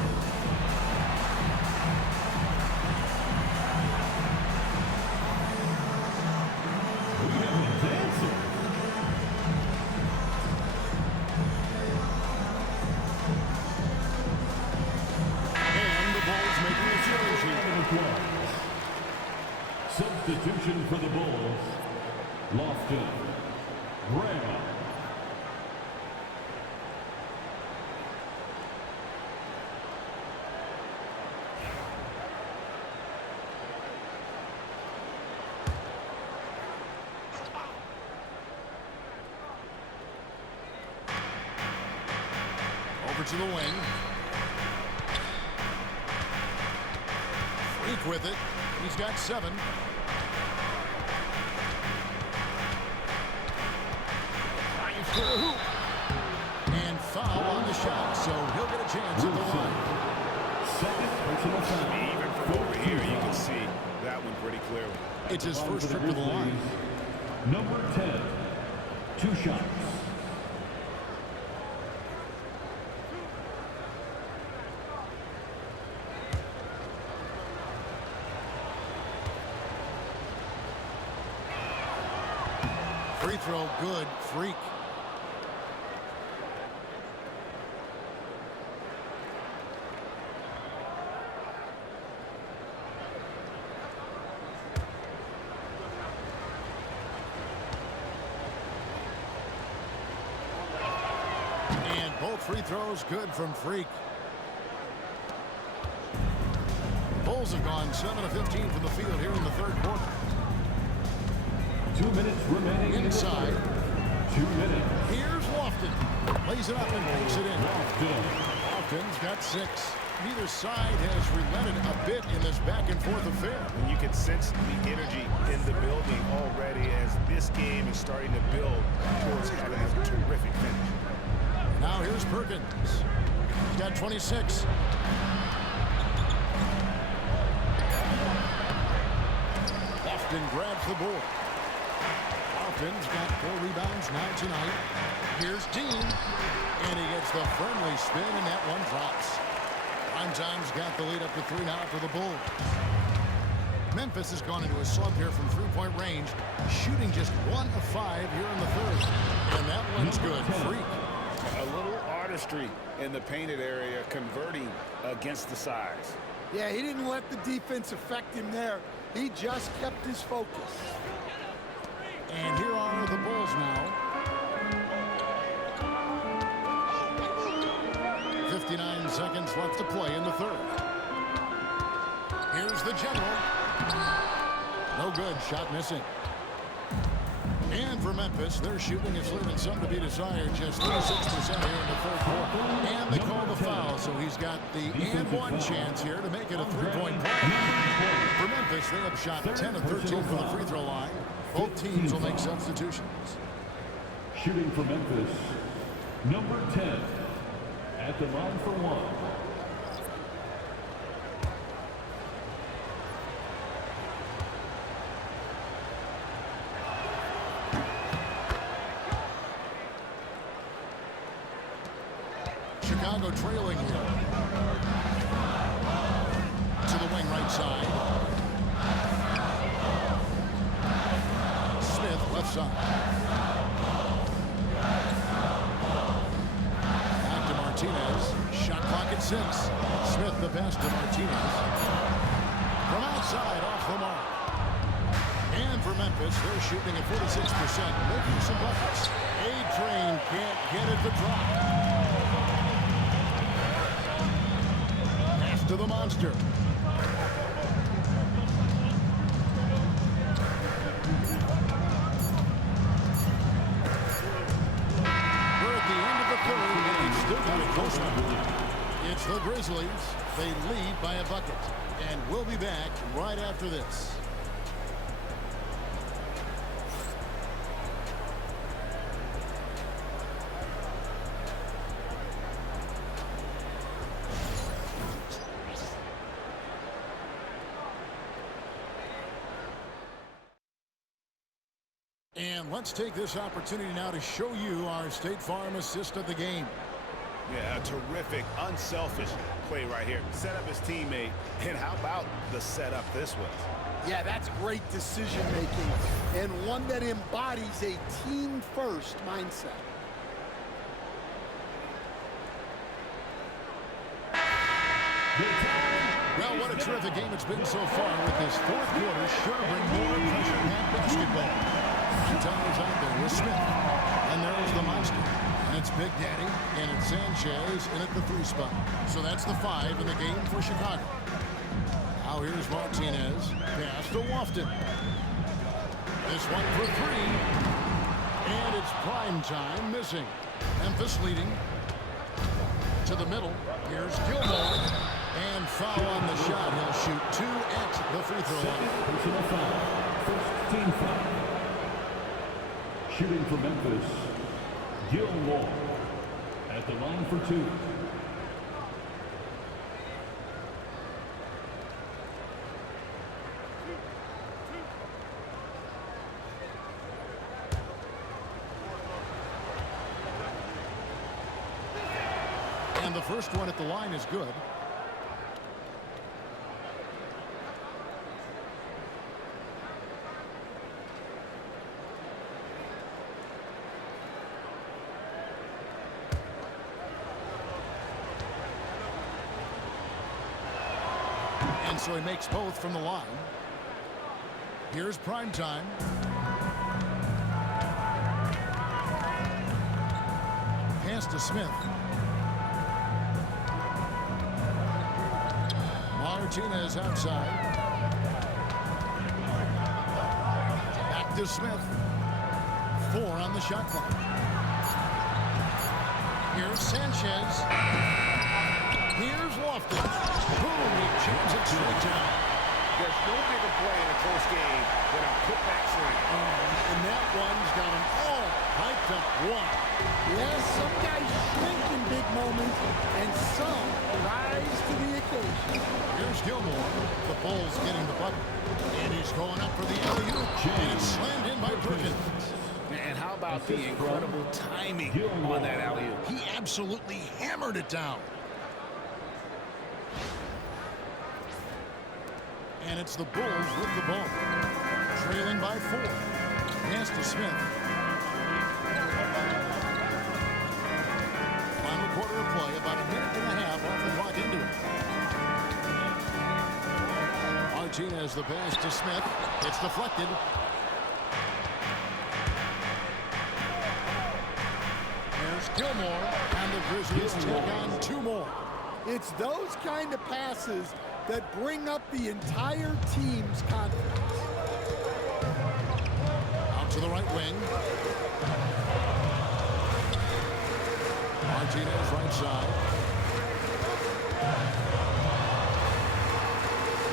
Substitution for the Bulls, Lofton, Graham. Over to the wing. Freak with it. He's got 7. Drives to the hoop. And foul on the shot, so he'll get a chance at the line. Second personal foul. Even from over here, you can see that one pretty clearly. It's his first trip to the line. Number 10, 2 shots. Free throw good. Freak. And both free throws good from Freak. Bulls have gone 7 of 15 from the field here in the third quarter. 2 minutes remaining Inside. in the third. 2 minutes. Here's Lofton. Lays it up and banks it in. Lofton. Lofton's got 6. Neither side has relented a bit in this back-and-forth affair. And you can sense the energy in the building already as this game is starting to build towards having a terrific finish. Now here's Perkins. He's got 26. Lofton grabs the board. Lofton's got 4 rebounds now tonight. Here's Dean. And he gets the friendly spin, and that one drops. Prime's got the lead up to 3 now for the Bulls. Memphis has gone into a slump here from three-point range, shooting just 1 of 5 here in the third. And that one's good. Freak. A little artistry in the painted area, converting against the size. Yeah, he didn't let the defense affect him there. He just kept his focus. And here are the Bulls now. 59 seconds left to play in the third. Here's the general. No good. Shot missing. And for Memphis, their shooting is leaving some to be desired. Just 36% here in the third quarter. And they call the foul, so he's got the and one chance here to make it a three-point play. For Memphis, they have shot 10 of 13 from the free throw line. Both teams will make substitutions. Shooting for Memphis, number 10. At the line for 1. Chicago trailing here. To the wing right side. Smith left side. Martinez, shot clock at 6. Smith the pass to Martinez. From outside, off the mark. And for Memphis, they're shooting at 46%, making some buckets. A-Train can't get it to drop. Pass to the monster. It's the Grizzlies. They lead by a bucket. And we'll be back right after this. And let's take this opportunity now to show you our State Farm assist of the game. Yeah, a terrific, unselfish play right here. Set up his teammate, and how about the setup this was? Yeah, that's great decision-making, and one that embodies a team-first mindset. Well, what a terrific game it's been so far with this fourth quarter. Sure to bring more pressure at basketball. Tyler's out there with Smith, and there's the monster. And it's Big Daddy, and it's Sanchez in at the 3 spot. So that's the 5 in the game for Chicago. Now here's Martinez. Pass to Lofton. This one for 3. And it's prime time missing. Memphis leading. To the middle. Here's Gilmore. And foul on the shot. He'll shoot 2 at the free throw line. Personal foul. First team foul. Shooting for Memphis, Gilmore at the line for 2. And the first one at the line is good. And so he makes both from the line. Here's prime time. Pass to Smith. Martinez outside. Back to Smith. 4 on the shot clock. Here's Sanchez. Here's Lofton. Boom, he jams it straight down. There's no bigger play in a close game than a putback swing. And that one's got them all hyped up. Yes, some guys shrink in big moments, and some rise to the occasion. Here's Gilmore. The Bulls getting the bucket. And he's going up for the alley-oop. And it's slammed in by Perkins. And how about the incredible timing on that alley-oop? He absolutely hammered it down. And it's the Bulls with the ball. Trailing by 4. Pass to Smith. Final quarter of play, about a minute and a half off the clock into it. Martinez the pass to Smith. It's deflected. There's Gilmore, and the Grizzlies take on 2 more. It's those kind of passes that bring up the entire team's confidence. Out to the right wing. Martinez right side.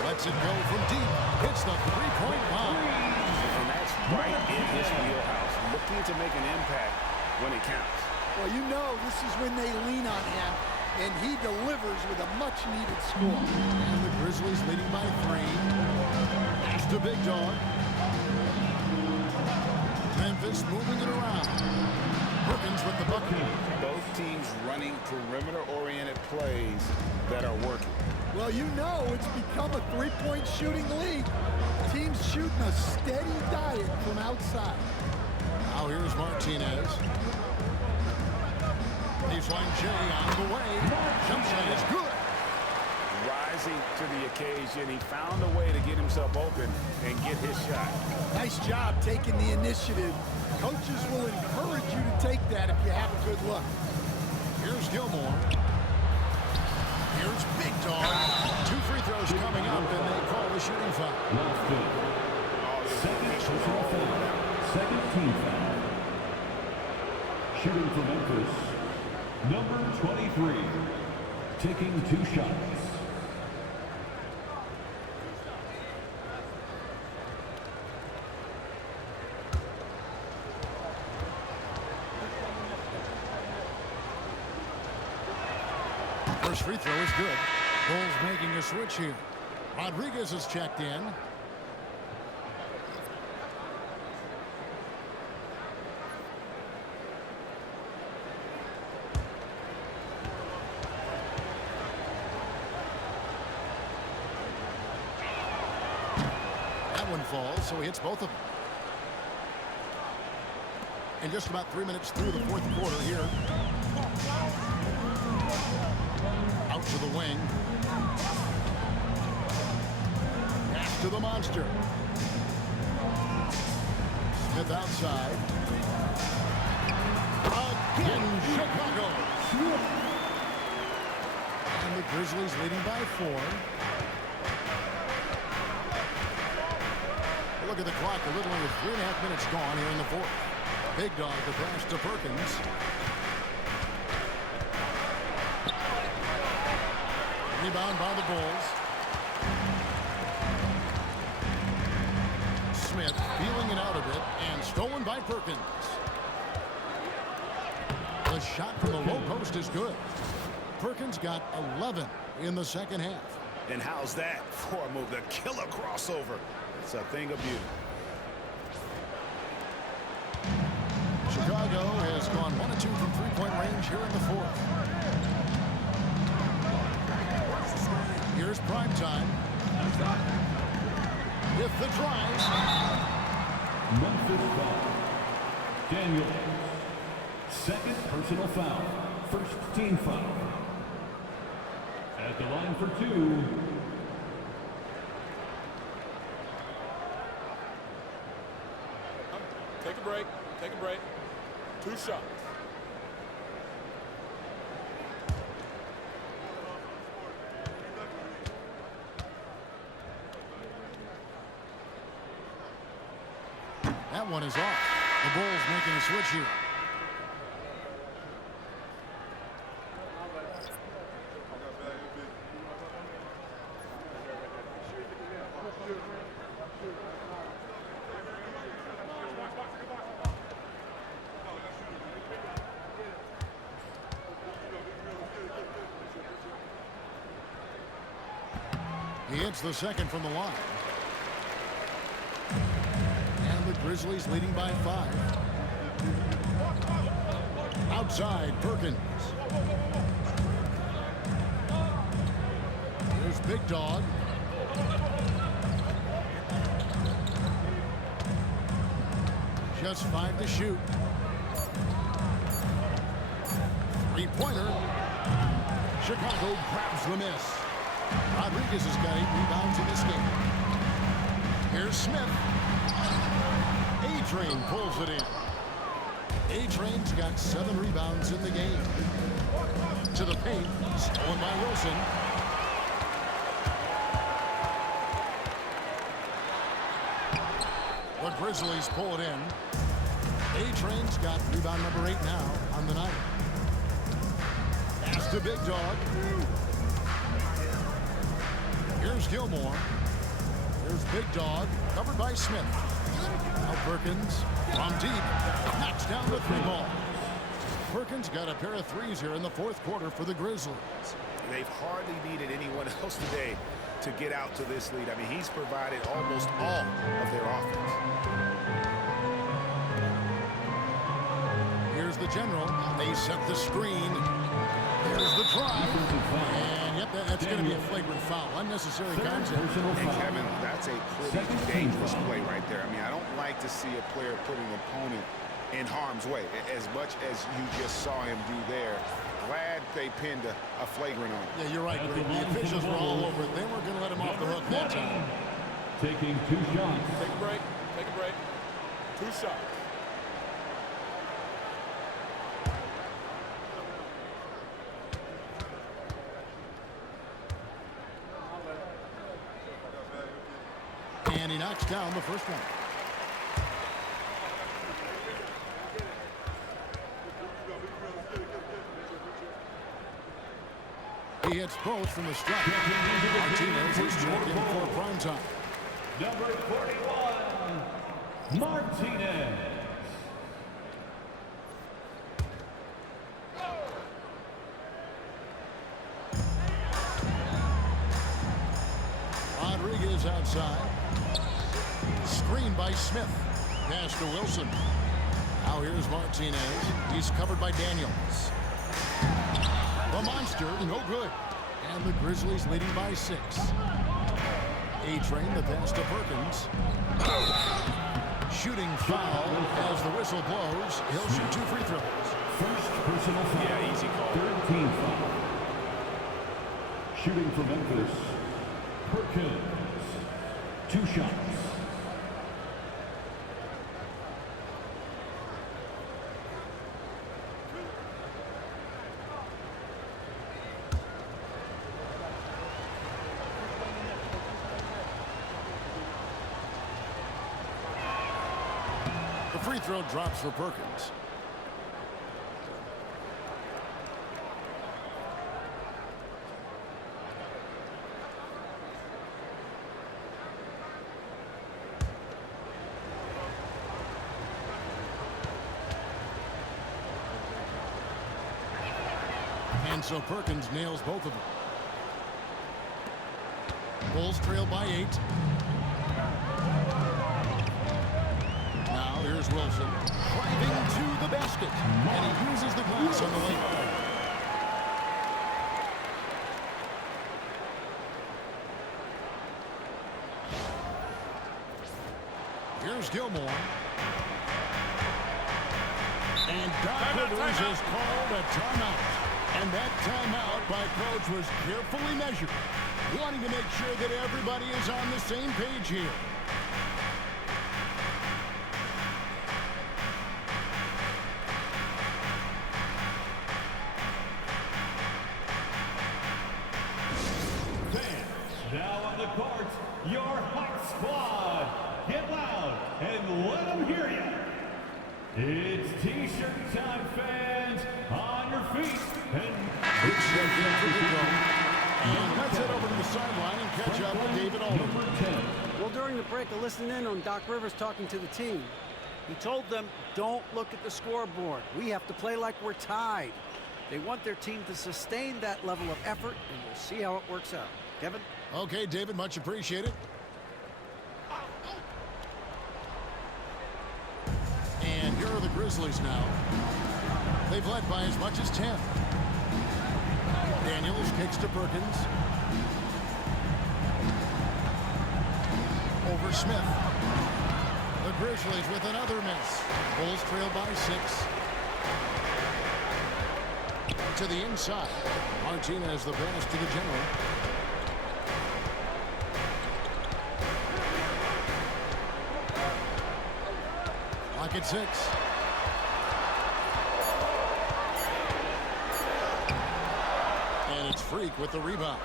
Lets it go from deep. Hits the three-point bomb. And that's right in his wheelhouse. Looking to make an impact when it counts. Well, you know this is when they lean on him, and he delivers with a much-needed score. And the Grizzlies leading by 3. Pass to Big Dog. Memphis moving it around. Perkins with the bucket. Both teams running perimeter-oriented plays that are working. Well, you know it's become a three-point shooting league. Teams shooting a steady diet from outside. Now here's Martinez. Baseline J on the way. Jump shot is good. Rising to the occasion, he found a way to get himself open and get his shot. Nice job taking the initiative. Coaches will encourage you to take that if you have a good look. Here's Gilmore. Here's Big Dog. 2 free throws coming up, and they call the shooting foul. Second personal foul. Second team foul. Shooting for Memphis, number 23, taking 2 shots. First free throw is good. Bulls making a switch here. Rodriguez is checked in. That one falls, so he hits both of them. And just about 3 minutes through the 4th quarter here. Out to the wing. Back to the monster. Smith outside. Again, Chicago. And the Grizzlies leading by 4. Look at the clock. A little over 3.5 minutes gone here in the 4th. Big Dog the pass to Perkins. Rebound by the Bulls. Smith feeling it out of it and stolen by Perkins. The shot from the low post is good. Perkins got 11 in the second half. And how's that for a move? The killer crossover. It's a thing of beauty. Chicago has gone 1 of 2 from three-point range here in the 4th. Here's prime time. With the drive. Memphis foul. Daniels, second personal foul. First team foul. At the line for 2. Take a break. Take a break. 2 shots. that one is off. The Bulls making a switch here. He hits the second from the line. And the Grizzlies leading by 5. Outside, Perkins. Here's Big Dog. Just 5 to shoot. Three-pointer. Chicago grabs the miss. Rodriguez has got 8 rebounds in this game. Here's Smith. A-Train pulls it in. A-Train's got 7 rebounds in the game. To the paint, stolen by Wilson. The Grizzlies pull it in. A-Train's got rebound number 8 now on the night. Pass to Big Dog. Here's Gilmore. Here's Big Dog, covered by Smith. Now Perkins from deep, knocks down the 3-ball. Perkins got a pair of threes here in the 4th quarter for the Grizzlies. They've hardly needed anyone else today to get out to this lead. I mean, he's provided almost all of their offense. Here's the general. They set the screen. There's the try. And yep, that's going to be a flagrant foul. Unnecessary contact. And Kevin, that's a pretty dangerous play right there. I mean, I don't like to see a player put an opponent in harm's way as much as you just saw him do there. Glad they pinned a flagrant on him. Yeah, you're right, Greg. The officials were all over it. They weren't going to let him off the hook that time. Taking 2 shots. Take a break. Take a break. 2 shots. And he knocks down the first one. He hits both from the strike. Martinez is checked in for prime time. Number 41, Martinez. Rodriguez outside. Screened by Smith. Pass to Wilson. Now here's Martinez. He's covered by Daniels. The monster, no good. And the Grizzlies leading by 6. A-Train, the pass to Perkins. Shooting foul as the whistle blows. He'll shoot 2 free throws. First personal foul. Yeah, easy call. 13 foul. Shooting for Memphis, Perkins. 2 shots. The free throw drops for Perkins. And so Perkins nails both of them. Bulls trail by 8. Now here's Wilson driving to the basket, and he uses the glass on the layup. Here's Gilmore. And Doc Rivers has called a timeout. And that timeout by coach was carefully measured, wanting to make sure that everybody is on the same page here. Now on the court, your Hot Squad. Get loud and let them hear you. It's T-shirt time, fans. On your feet. And let's head over to the sideline and catch up with David Alden. Well, during the break, I listened in on Doc Rivers talking to the team. He told them, don't look at the scoreboard. We have to play like we're tied. They want their team to sustain that level of effort, and we'll see how it works out. Kevin? Okay, David, much appreciated. And here are the Grizzlies now. They've led by as much as 10. Daniels kicks to Perkins. Over Smith. The Grizzlies with another miss. Bulls trail by 6. To the inside. Martinez the pass to the general. Lock at 6. And it's Freak with the rebound.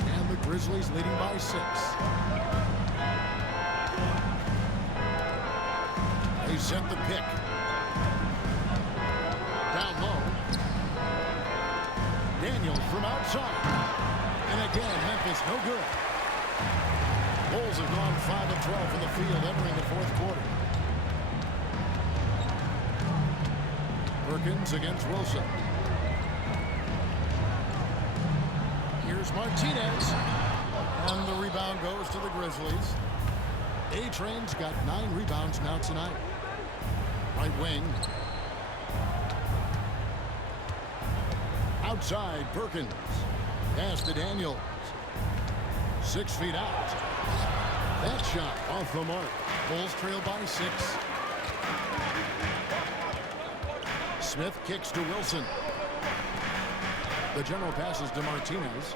And the Grizzlies leading by 6. They set the pick. Down low. Daniels from outside. And again, Memphis no good. Bulls have gone 5 of 12 from the field entering the fourth quarter. Perkins against Wilson. Here's Martinez. And the rebound goes to the Grizzlies. A-Train's got 9 rebounds now tonight. Right wing. Outside, Perkins. Pass to Daniels. 6 feet out. That shot off the mark. Bulls trail by 6. Smith kicks to Wilson. The general passes to Martinez.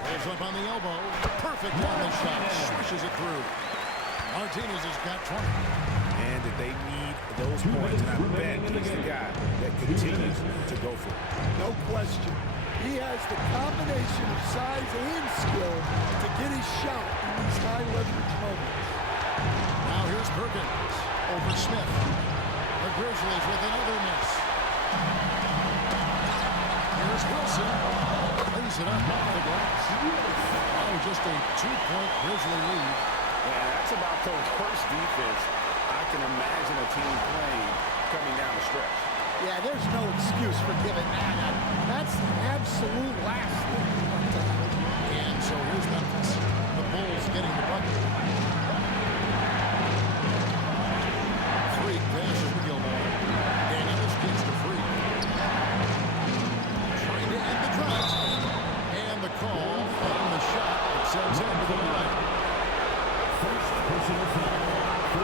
Pulls up on the elbow. Perfect on the shot. Swishes it through. Martinez has got 20. And they need those points. And I bet he's the guy that continues to go for it. No question. He has the combination of size and skill to get his shot in these high leverage moments. Now here's Perkins over Smith. The Grizzlies with another miss. Here's Wilson. Lays it up off the glass. Oh, just a 2-point Grizzly lead. Yeah, that's about the worst defense I can imagine a team playing coming down the stretch. Yeah, there's no excuse for giving that up. That's the absolute last thing you want to happen. And so here's Memphis. The Bulls getting the bucket. Freak passes to Gilmore. Daniels gets to Freak. Trying to end the drive. And the call on the shot that sends him to the line. first personal foul. 14.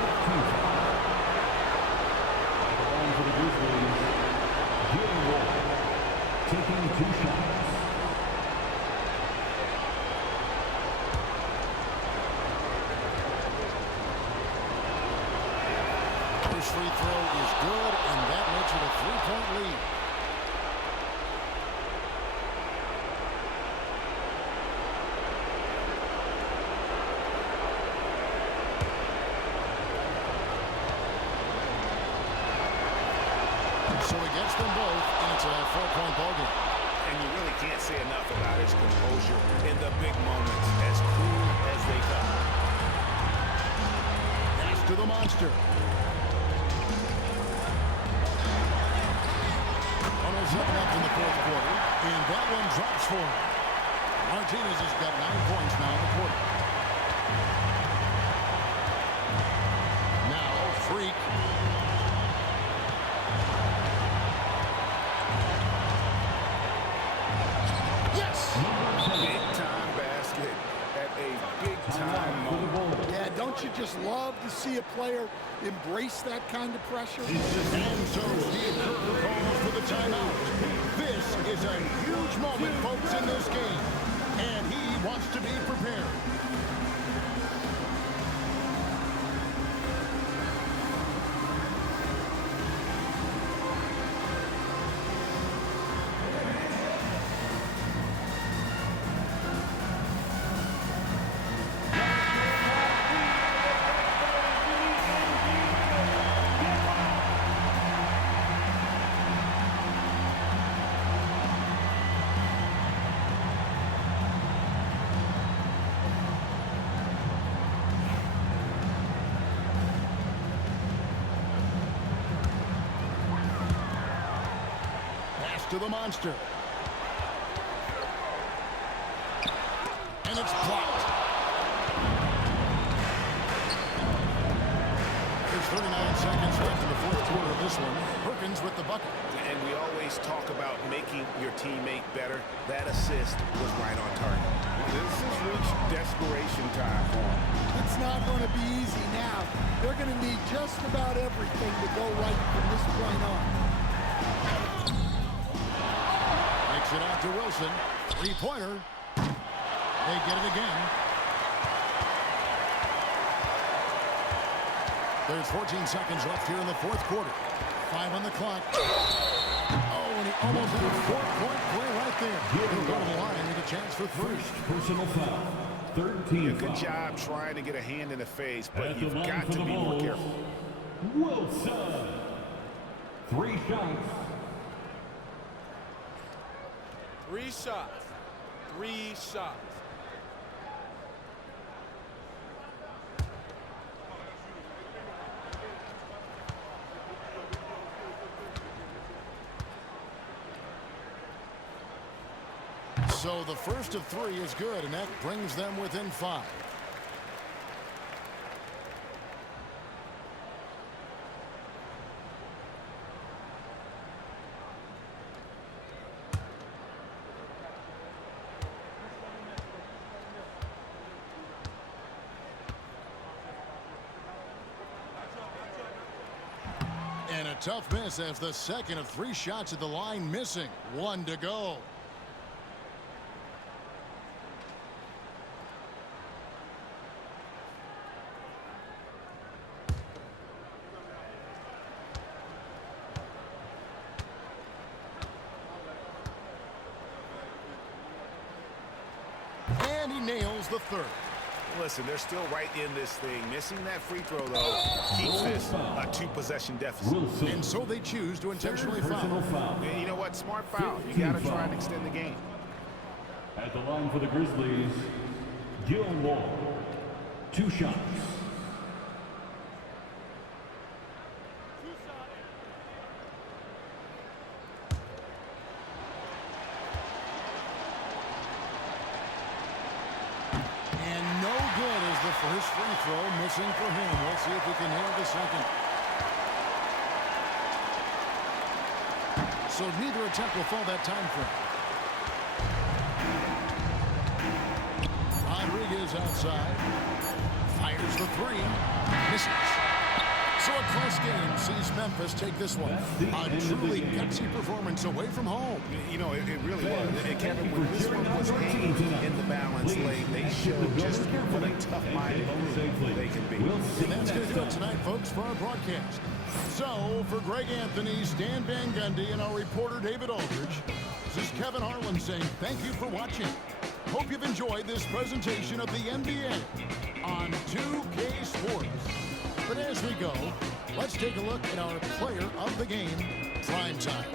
Along for the Grizzlies, Gilmore taking 2 shots. First free throw is good, and that makes it a 3-point lead. So he gets them both, and it's a 4-point ballgame. And you really can't say enough about his composure in the big moments, as cool as they come. Pass to the monster. 107 left in the fourth quarter, and that one drops for him. Martinez has got 9 points now in the quarter. Now, Freak. Big-time basket at a big-time moment. Yeah, don't you just love to see a player embrace that kind of pressure? And so Steve Kerr calls for the timeout. This is a huge moment, folks, in this game. And he wants to be prepared. to the monster. And it's blocked. There's 39 seconds left in the fourth quarter of this one. Perkins with the bucket. And we always talk about making your teammate better. That assist was right on target. This has reached desperation time for him. It's not going to be easy now. They're going to need just about everything to go right from this point on. Makes it out to Wilson. Three-pointer. They get it again. There's 14 seconds left here in the fourth quarter. 5 on the clock. Oh, and he almost had a 4-point play right there. He'll go to the line with a chance for 3. Personal foul. 13 Good foul. job trying to get a hand in the face, but At the you've line got for to the be more Bulls, careful. Wilson. 3 shots. 3 shots. 3 shots. So the first of 3 is good, and that brings them within 5. And a tough miss as the second of 3 shots at the line missing. 1 to go. And he nails the third. Listen, they're still right in this thing. Missing that free throw, though, keeps this a 2-possession deficit. Wilson. And so they choose to intentionally Personal foul. foul. And you know what? Smart foul. You got to try and extend the game. At the line for the Grizzlies, Gilmore. 2 shots. And no good as the first free throw missing for him. We'll see if he can nail the second. So neither attempt will fall that time frame. Rodriguez outside. Fires the 3. Misses. So a close game sees Memphis take this one. A truly gutsy performance away from home. You know, it really was. And Kevin, when this one was in the balance lane, they showed just what a tough-minded group they can be. And that's going to do it tonight, folks, for our broadcast. So, for Greg Anthony, Stan Van Gundy, and our reporter David Aldridge, this is Kevin Harlan saying thank you for watching. Hope you've enjoyed this presentation of the NBA on 2K Sports. But as we go, let's take a look at our player of the game, Primetime.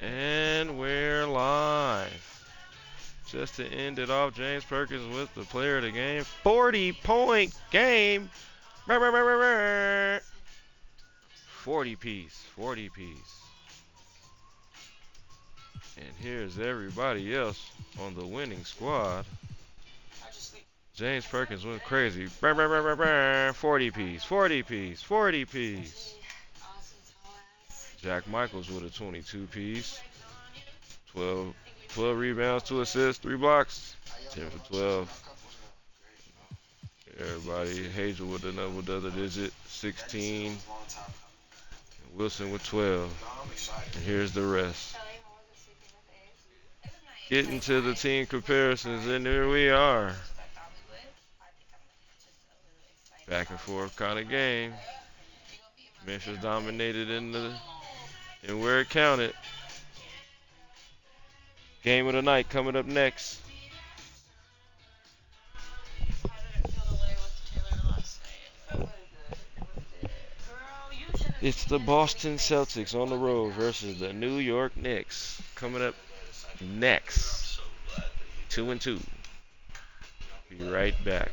And we're live. Just to end it off, James Perkins with the player of the game. 40-point game. 40 piece. 40 piece. And here's everybody else on the winning squad. James Perkins went crazy. 40 piece. 40 piece. 40 piece. Jack Michaels with a 22 piece. 12 rebounds, 2 assists, 3 blocks. 10 for 12. Everybody, Hazel with another double digit, 16. Wilson with 12. And here's the rest. Getting to the team comparisons, and here we are. Back and forth kind of game. Memphis dominated in where it counted. Game of the night coming up next. It's the Boston Celtics on the road versus the New York Knicks. Coming up next. 2-2. Be right back.